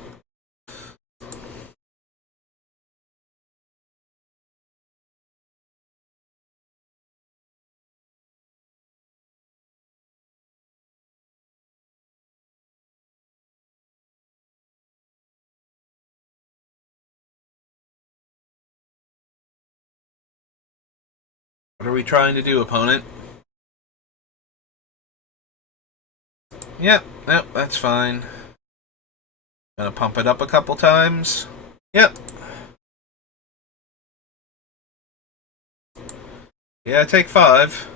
What are we trying to do, opponent? Yep, yep, that's fine. Gonna pump it up a couple times. Yep. Yeah, take 5.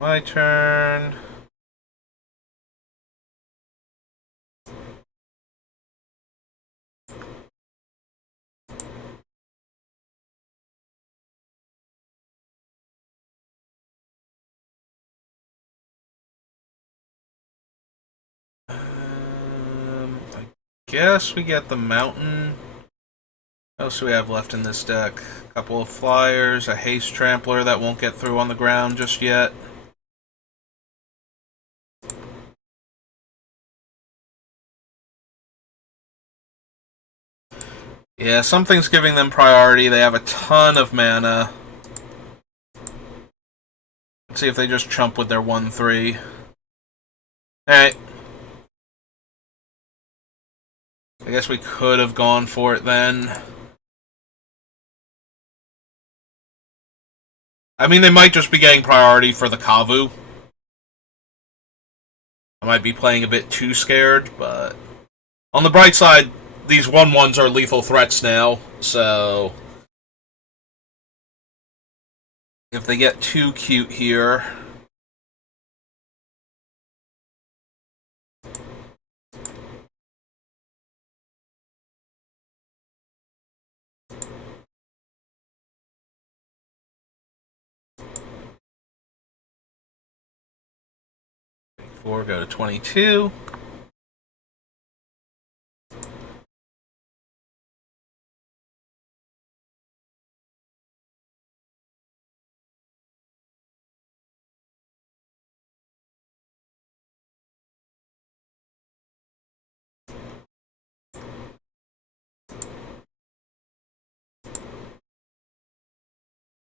My turn. I guess we get the mountain. What else do we have left in this deck? A couple of flyers, a haste trampler that won't get through on the ground just yet. Yeah, something's giving them priority. They have a ton of mana. Let's see if they just chump with their 1-3. Alright. I guess we could have gone for it then. I mean, they might just be getting priority for the Kavu. I might be playing a bit too scared, but... On the bright side, these 1-1s are lethal threats now, so... If they get too cute here... Go to 22.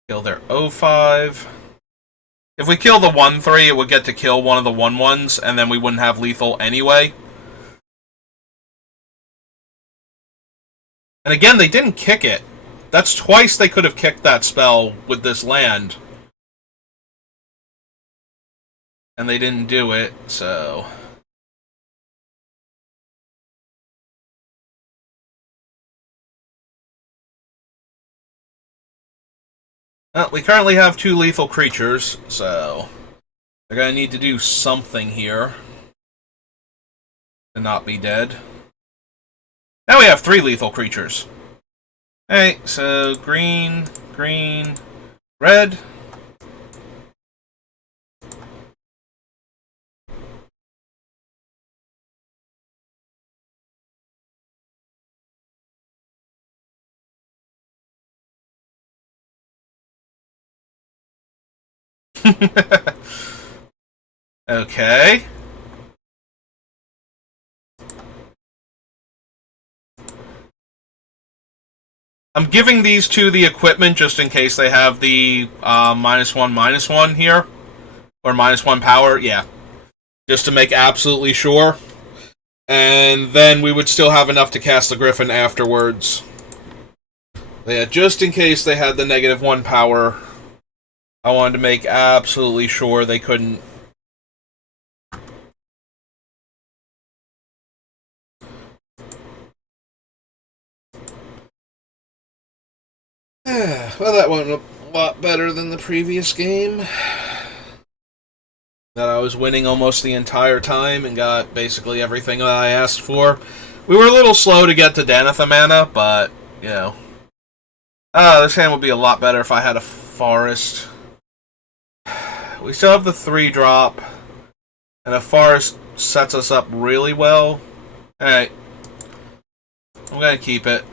Kill their 0-5. If we kill the 1-3, it would get to kill one of the 1-1s, and then we wouldn't have lethal anyway. And again, they didn't kick it. That's twice they could have kicked that spell with this land. And they didn't do it, so... Well, we currently have 2 lethal creatures, so... They're gonna need to do something here. To not be dead. Now we have 3 lethal creatures. Alright, so green, green, red. Okay. I'm giving these two the equipment just in case they have the -1/-1 here. Or -1 power, yeah. Just to make absolutely sure. And then we would still have enough to cast the Griffin afterwards. Yeah, just in case they had the -1 power, I wanted to make absolutely sure they couldn't. Well, that went a lot better than the previous game. That I was winning almost the entire time and got basically everything that I asked for. We were a little slow to get to Danatha mana, but, you know. This hand would be a lot better if I had a forest. We still have the 3-drop, and a forest sets us up really well. Alright. I'm gonna keep it.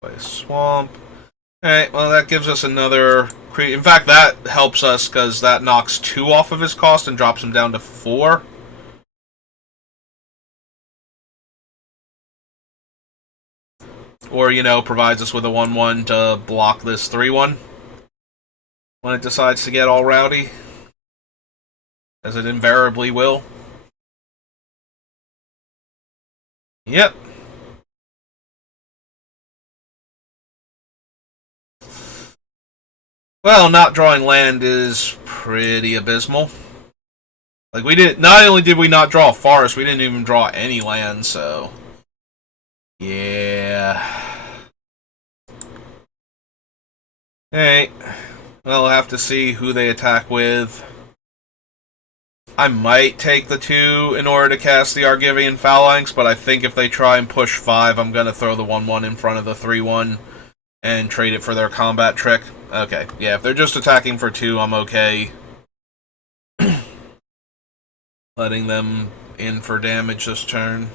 Play swamp. Alright, well that gives us another... In fact, that helps us because that knocks 2 off of his cost and drops him down to 4. Or, you know, provides us with a 1/1 to block this 3/1 when it decides to get all rowdy. As it invariably will. Yep. Well, not drawing land is pretty abysmal. Like, we didn't... Not only did we not draw a forest, we didn't even draw any land, so... Yeah... Alright. Well, we'll have to see who they attack with. I might take the 2 in order to cast the Argivian Phalanx, but I think if they try and push 5, I'm going to throw the 1/1 in front of the 3/1 and trade it for their combat trick. Okay, yeah, if they're just attacking for 2, I'm okay. Letting them in for damage this turn.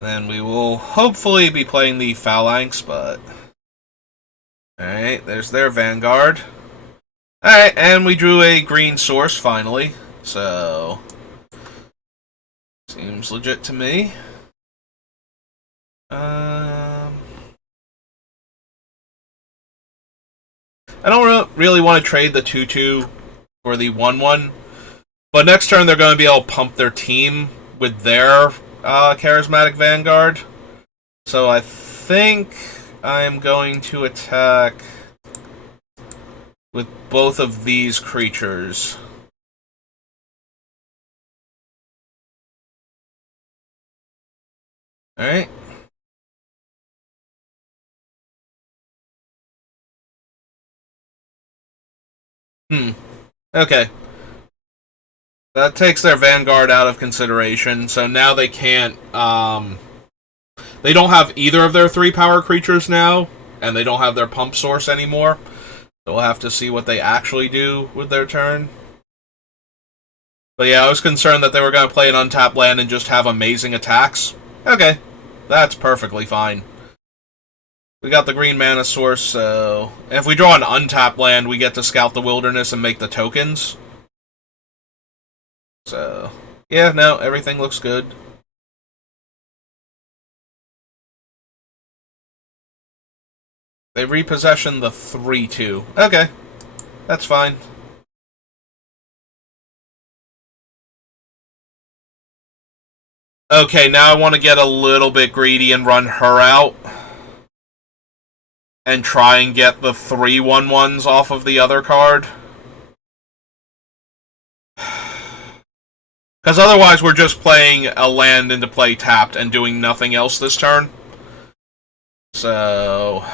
Then we will hopefully be playing the Phalanx, but... Alright, there's their Vanguard. Alright, and we drew a green source, finally. So... Seems legit to me. I don't really want to trade the 2/2 for the 1/1, but next turn they're going to be able to pump their team with their Charismatic Vanguard. So I think I'm going to attack with both of these creatures. Alright. Okay. That takes their Vanguard out of consideration, so now they can't, they don't have either of their 3-power creatures now, and they don't have their pump source anymore. So we'll have to see what they actually do with their turn. But yeah, I was concerned that they were going to play an untapped land and just have amazing attacks. Okay, that's perfectly fine. We got the green mana source, so... And if we draw an untapped land, we get to scout the wilderness and make the tokens. So... Yeah, no, everything looks good. They repossession the 3/2. Okay. That's fine. Okay, now I want to get a little bit greedy and run her out. And try and get the 3/1/1s off of the other card. Because otherwise we're just playing a land into play tapped and doing nothing else this turn. So...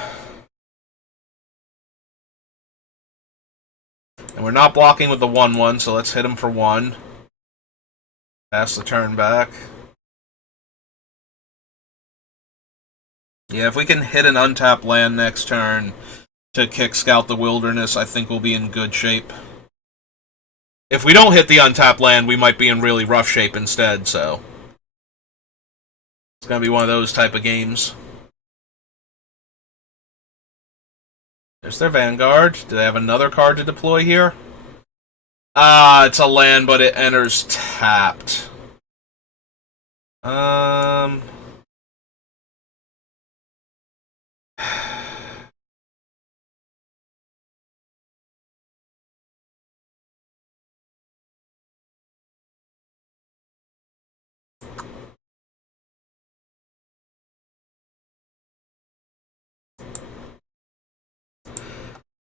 And we're not blocking with the 1/1, so let's hit him for 1. Pass the turn back. Yeah, if we can hit an untapped land next turn to kick Scout the Wilderness, I think we'll be in good shape. If we don't hit the untapped land, we might be in really rough shape instead, so... It's gonna be one of those type of games. There's their Vanguard. Do they have another card to deploy here? It's a land, but it enters tapped. Um...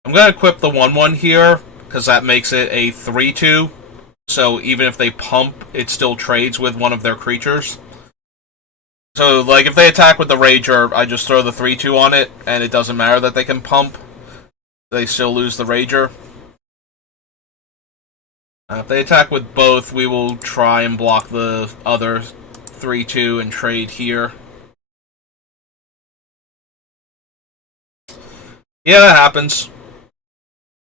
I'm going to equip the 1/1 here, because that makes it a 3/2. So even if they pump, it still trades with one of their creatures. So, like, if they attack with the Rager, I just throw the 3/2 on it, and it doesn't matter that they can pump. They still lose the Rager. If they attack with both, we will try and block the other 3/2 and trade here. Yeah, that happens.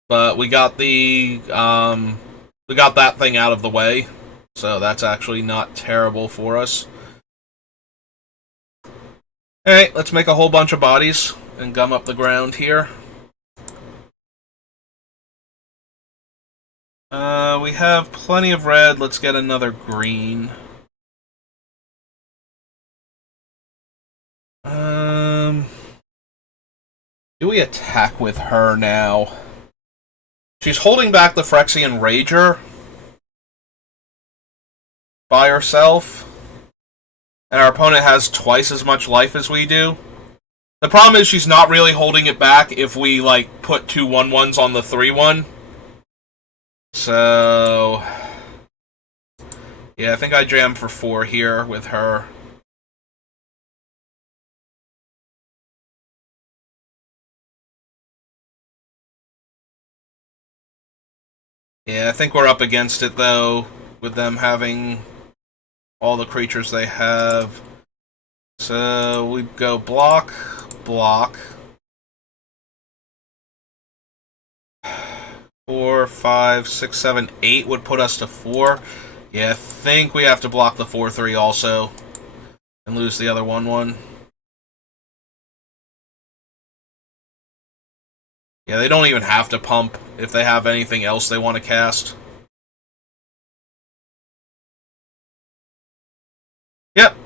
But we got that thing out of the way, so that's actually not terrible for us. Alright, let's make a whole bunch of bodies and gum up the ground here. We have plenty of red. Let's get another green. Do we attack with her now? She's holding back the Phyrexian Rager by herself, and our opponent has twice as much life as we do. The problem is she's not really holding it back if we, like, put 2 1/1s on the 3/1. So... yeah, I think I jam for 4 here with her. Yeah, I think we're up against it, though, with them having all the creatures they have. So we go block, block. 4, 5, 6, 7, 8 would put us to 4. Yeah, I think we have to block the 4/3 also, and lose the other 1/1. Yeah, they don't even have to pump if they have anything else they want to cast. Yep.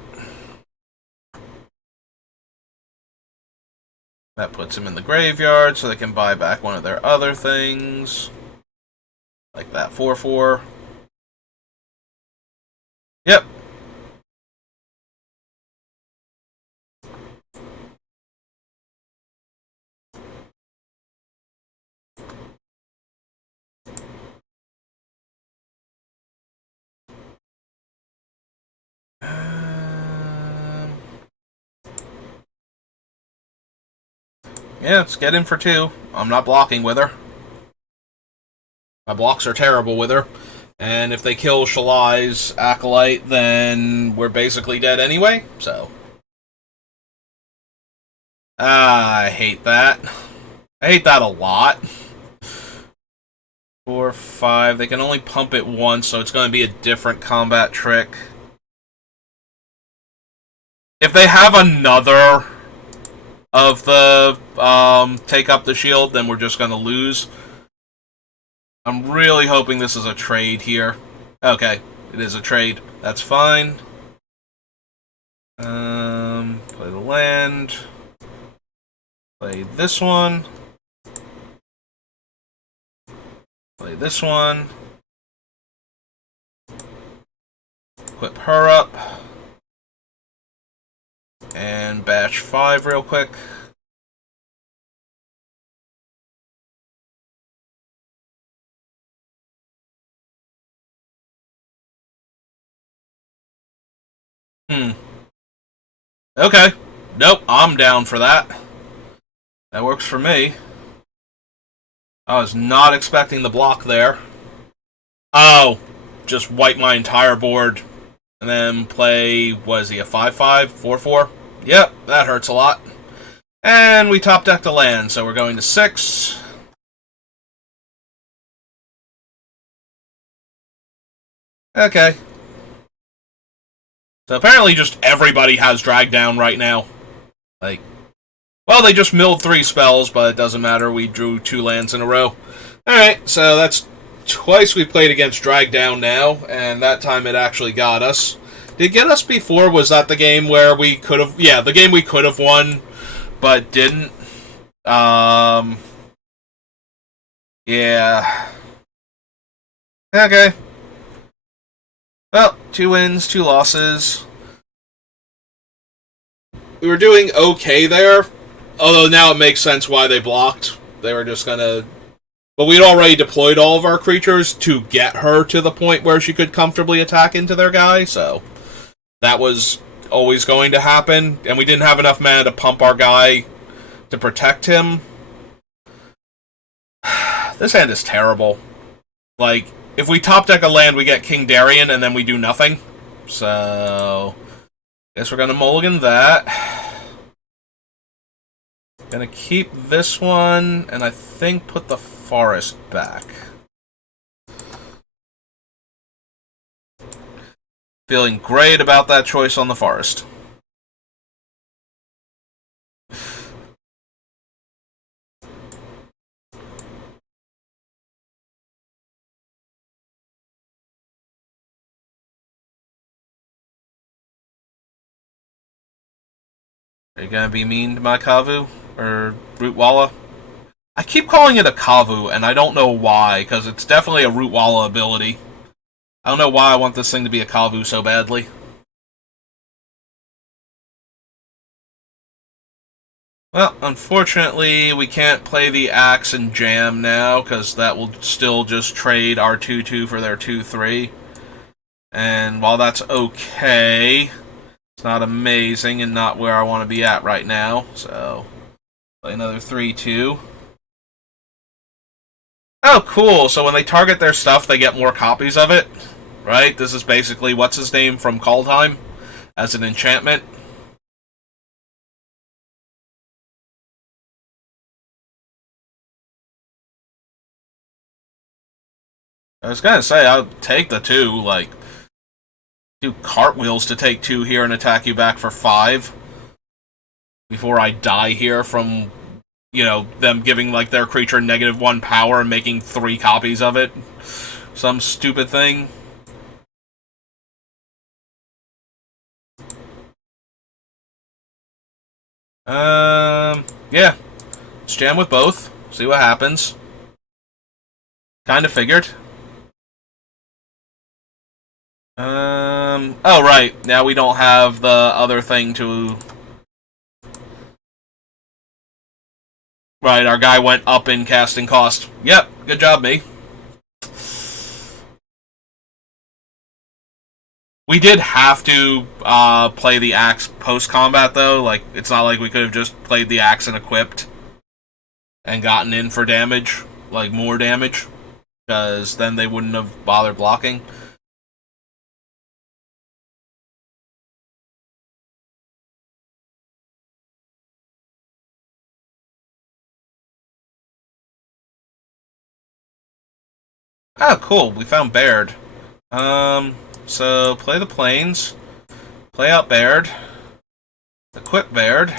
That puts them in the graveyard so they can buy back one of their other things. Like that 4/4. Yep. Yeah, let's get in for 2. I'm not blocking with her. My blocks are terrible with her. And if they kill Shalai's Acolyte, then we're basically dead anyway, so... I hate that. I hate that a lot. 4, 5. They can only pump it once, so it's going to be a different combat trick. If they have another of the take up the shield, then we're just going to lose. I'm really hoping this is a trade here. Okay, it is a trade. That's fine. Play the land. Play this one. Play this one. Equip her up. And bash 5 real quick. Okay. Nope, I'm down for that. That works for me. I was not expecting the block there. Oh, just wipe my entire board. And then play, what is he, a 5/5? 4/4? Yep, that hurts a lot. And we top decked a land, so we're going to 6. Okay. So apparently just everybody has drag down right now. Like, well, they just milled 3 spells, but it doesn't matter. We drew 2 lands in a row. Alright, so that's twice we played against drag down now, and that time it actually got us. did get us before? Was that the game where we could have... Yeah, the game we could have won, but didn't. Yeah. Okay. Well, 2 wins, 2 losses. We were doing okay there, although now it makes sense why they blocked. They were just gonna... But we'd already deployed all of our creatures to get her to the point where she could comfortably attack into their guy, so that was always going to happen, and we didn't have enough mana to pump our guy to protect him. This hand is terrible. Like, if we top deck a land, we get King Darien, and then we do nothing. So, guess we're gonna mulligan that. Gonna keep this one, and I think put the forest back. Feeling great about that choice on the forest. Are you gonna be mean to my Kavu? Or Rootwalla? I keep calling it a Kavu, and I don't know why, because it's definitely a Rootwalla ability. I don't know why I want this thing to be a Kavu so badly. Well, unfortunately, we can't play the Axe and Jam now, because that will still just trade our 2-2 for their 2-3. And while that's okay, it's not amazing and not where I want to be at right now, so... Play another 3-2. Oh, cool. So when they target their stuff, they get more copies of it. Right? This is basically what's-his-name from Call Time as an enchantment. I was gonna say, I'll take the 2, like... Do cartwheels to take 2 here and attack you back for 5. Before I die here from, you know, them giving, like, their creature -1 power and making 3 copies of it. Some stupid thing. Yeah. Let's jam with both. See what happens. Kinda figured. Oh, right. Now we don't have the other thing to... Right, our guy went up in casting cost. Yep, good job, me. We did have to play the Axe post-combat, though. Like, it's not like we could have just played the Axe and equipped and gotten in for damage, like more damage, because then they wouldn't have bothered blocking. Oh, cool. We found Baird. So play the planes, play out Baird, equip Baird,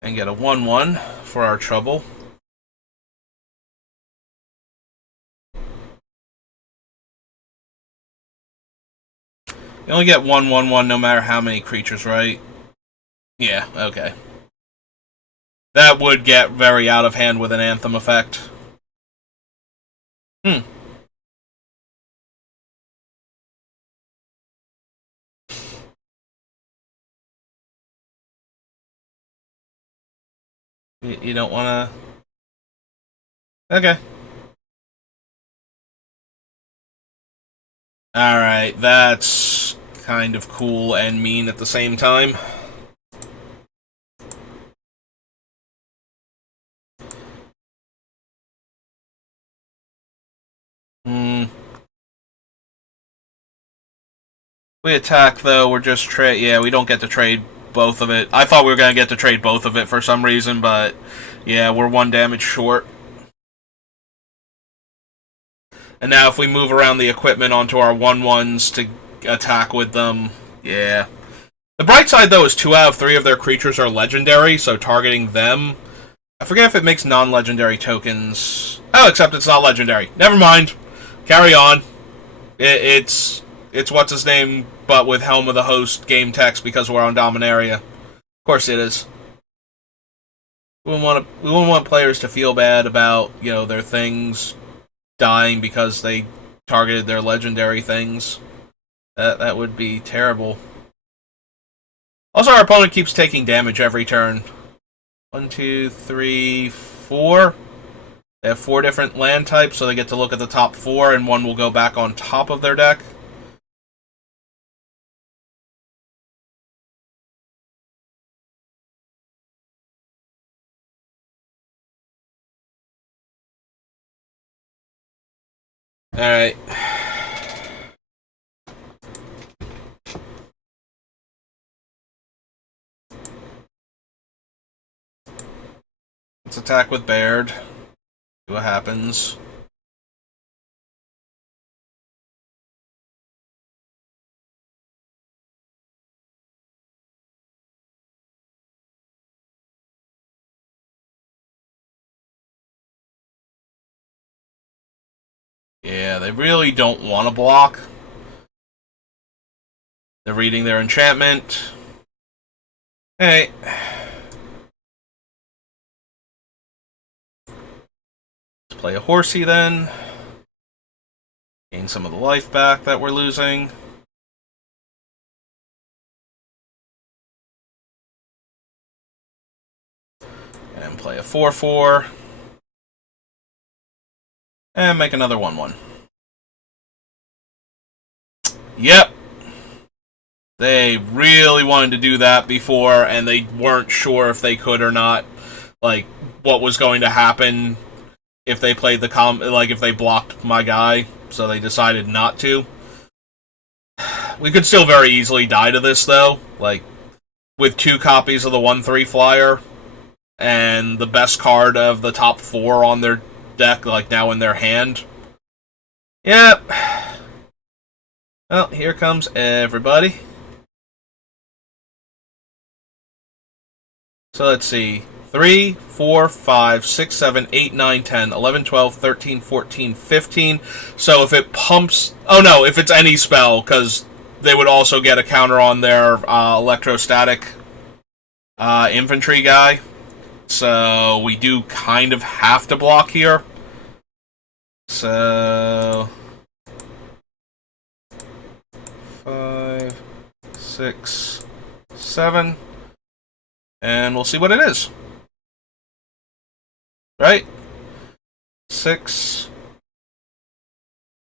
and get a 1/1 for our trouble. You only get 1/1/1 no matter how many creatures, right? Yeah, okay. That would get very out of hand with an Anthem effect. You don't want to... Okay. Alright, that's kind of cool and mean at the same time. We attack, though, we're just yeah, we don't get to trade both of it. I thought we were going to get to trade both of it for some reason, but yeah, we're 1 damage short. And now if we move around the equipment onto our 1/1s to attack with them, yeah. The bright side, though, is 2 out of 3 of their creatures are legendary, so targeting them... I forget if it makes non-legendary tokens... Oh, except it's not legendary. Never mind. Carry on. It's what's his name, but with Helm of the Host game text because we're on Dominaria. Of course it is. We wouldn't want players to feel bad about, you know, their things dying because they targeted their legendary things. That would be terrible. Also, our opponent keeps taking damage every turn. 1, 2, 3, 4. They have 4 different land types, so they get to look at the top 4, and one will go back on top of their deck. Alright. Let's attack with Baird. See what happens. Yeah, they really don't want to block. They're reading their enchantment. Hey. Let's play a horsey then. Gain some of the life back that we're losing. And play a 4/4. And make another 1/1. Yep. They really wanted to do that before, and they weren't sure if they could or not. Like, what was going to happen if they played if they blocked my guy, so they decided not to. We could still very easily die to this, though. Like, with 2 copies of the 1/3 flyer, and the best card of the top 4 on their deck, like, now in their hand. Yep. Well, here comes everybody. So let's see. 3, 4, 5, 6, 7, 8, 9, 10, 11, 12, 13, 14, 15. So if it pumps... Oh no, if it's any spell, because they would also get a counter on their electrostatic infantry guy. So we do kind of have to block here. So... 5, 6, 7... And we'll see what it is. Right? 6,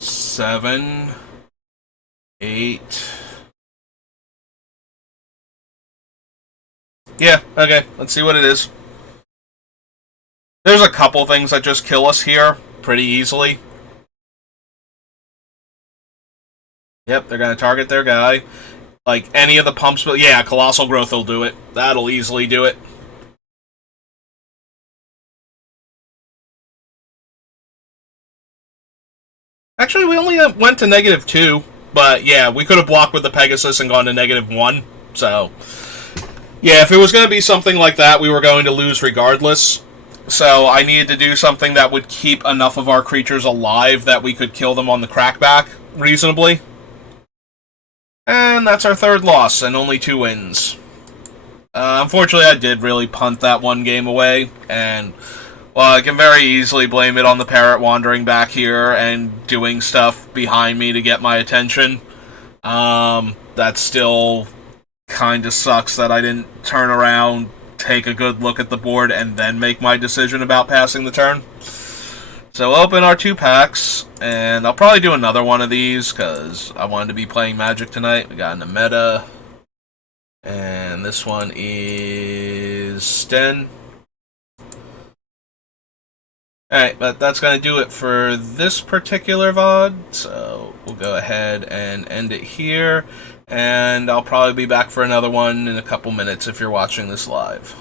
7, 8. Yeah, okay. Let's see what it is. There's a couple things that just kill us here pretty easily. Yep, they're going to target their guy. Like, any of the pumps, but yeah, Colossal Growth will do it. That'll easily do it. Actually, we only went to -2, but yeah, we could have blocked with the Pegasus and gone to -1, so... Yeah, if it was going to be something like that, we were going to lose regardless. So I needed to do something that would keep enough of our creatures alive that we could kill them on the crackback reasonably. And that's our 3rd loss, and only 2 wins. Unfortunately, I did really punt that one game away, and, well, I can very easily blame it on the parrot wandering back here and doing stuff behind me to get my attention. That still kind of sucks that I didn't turn around, take a good look at the board, and then make my decision about passing the turn. So we'll open our 2 packs, and I'll probably do another one of these, because I wanted to be playing Magic tonight. We got Nemeta, and this one is Sten. Alright, but that's going to do it for this particular VOD, so we'll go ahead and end it here, and I'll probably be back for another one in a couple minutes if you're watching this live.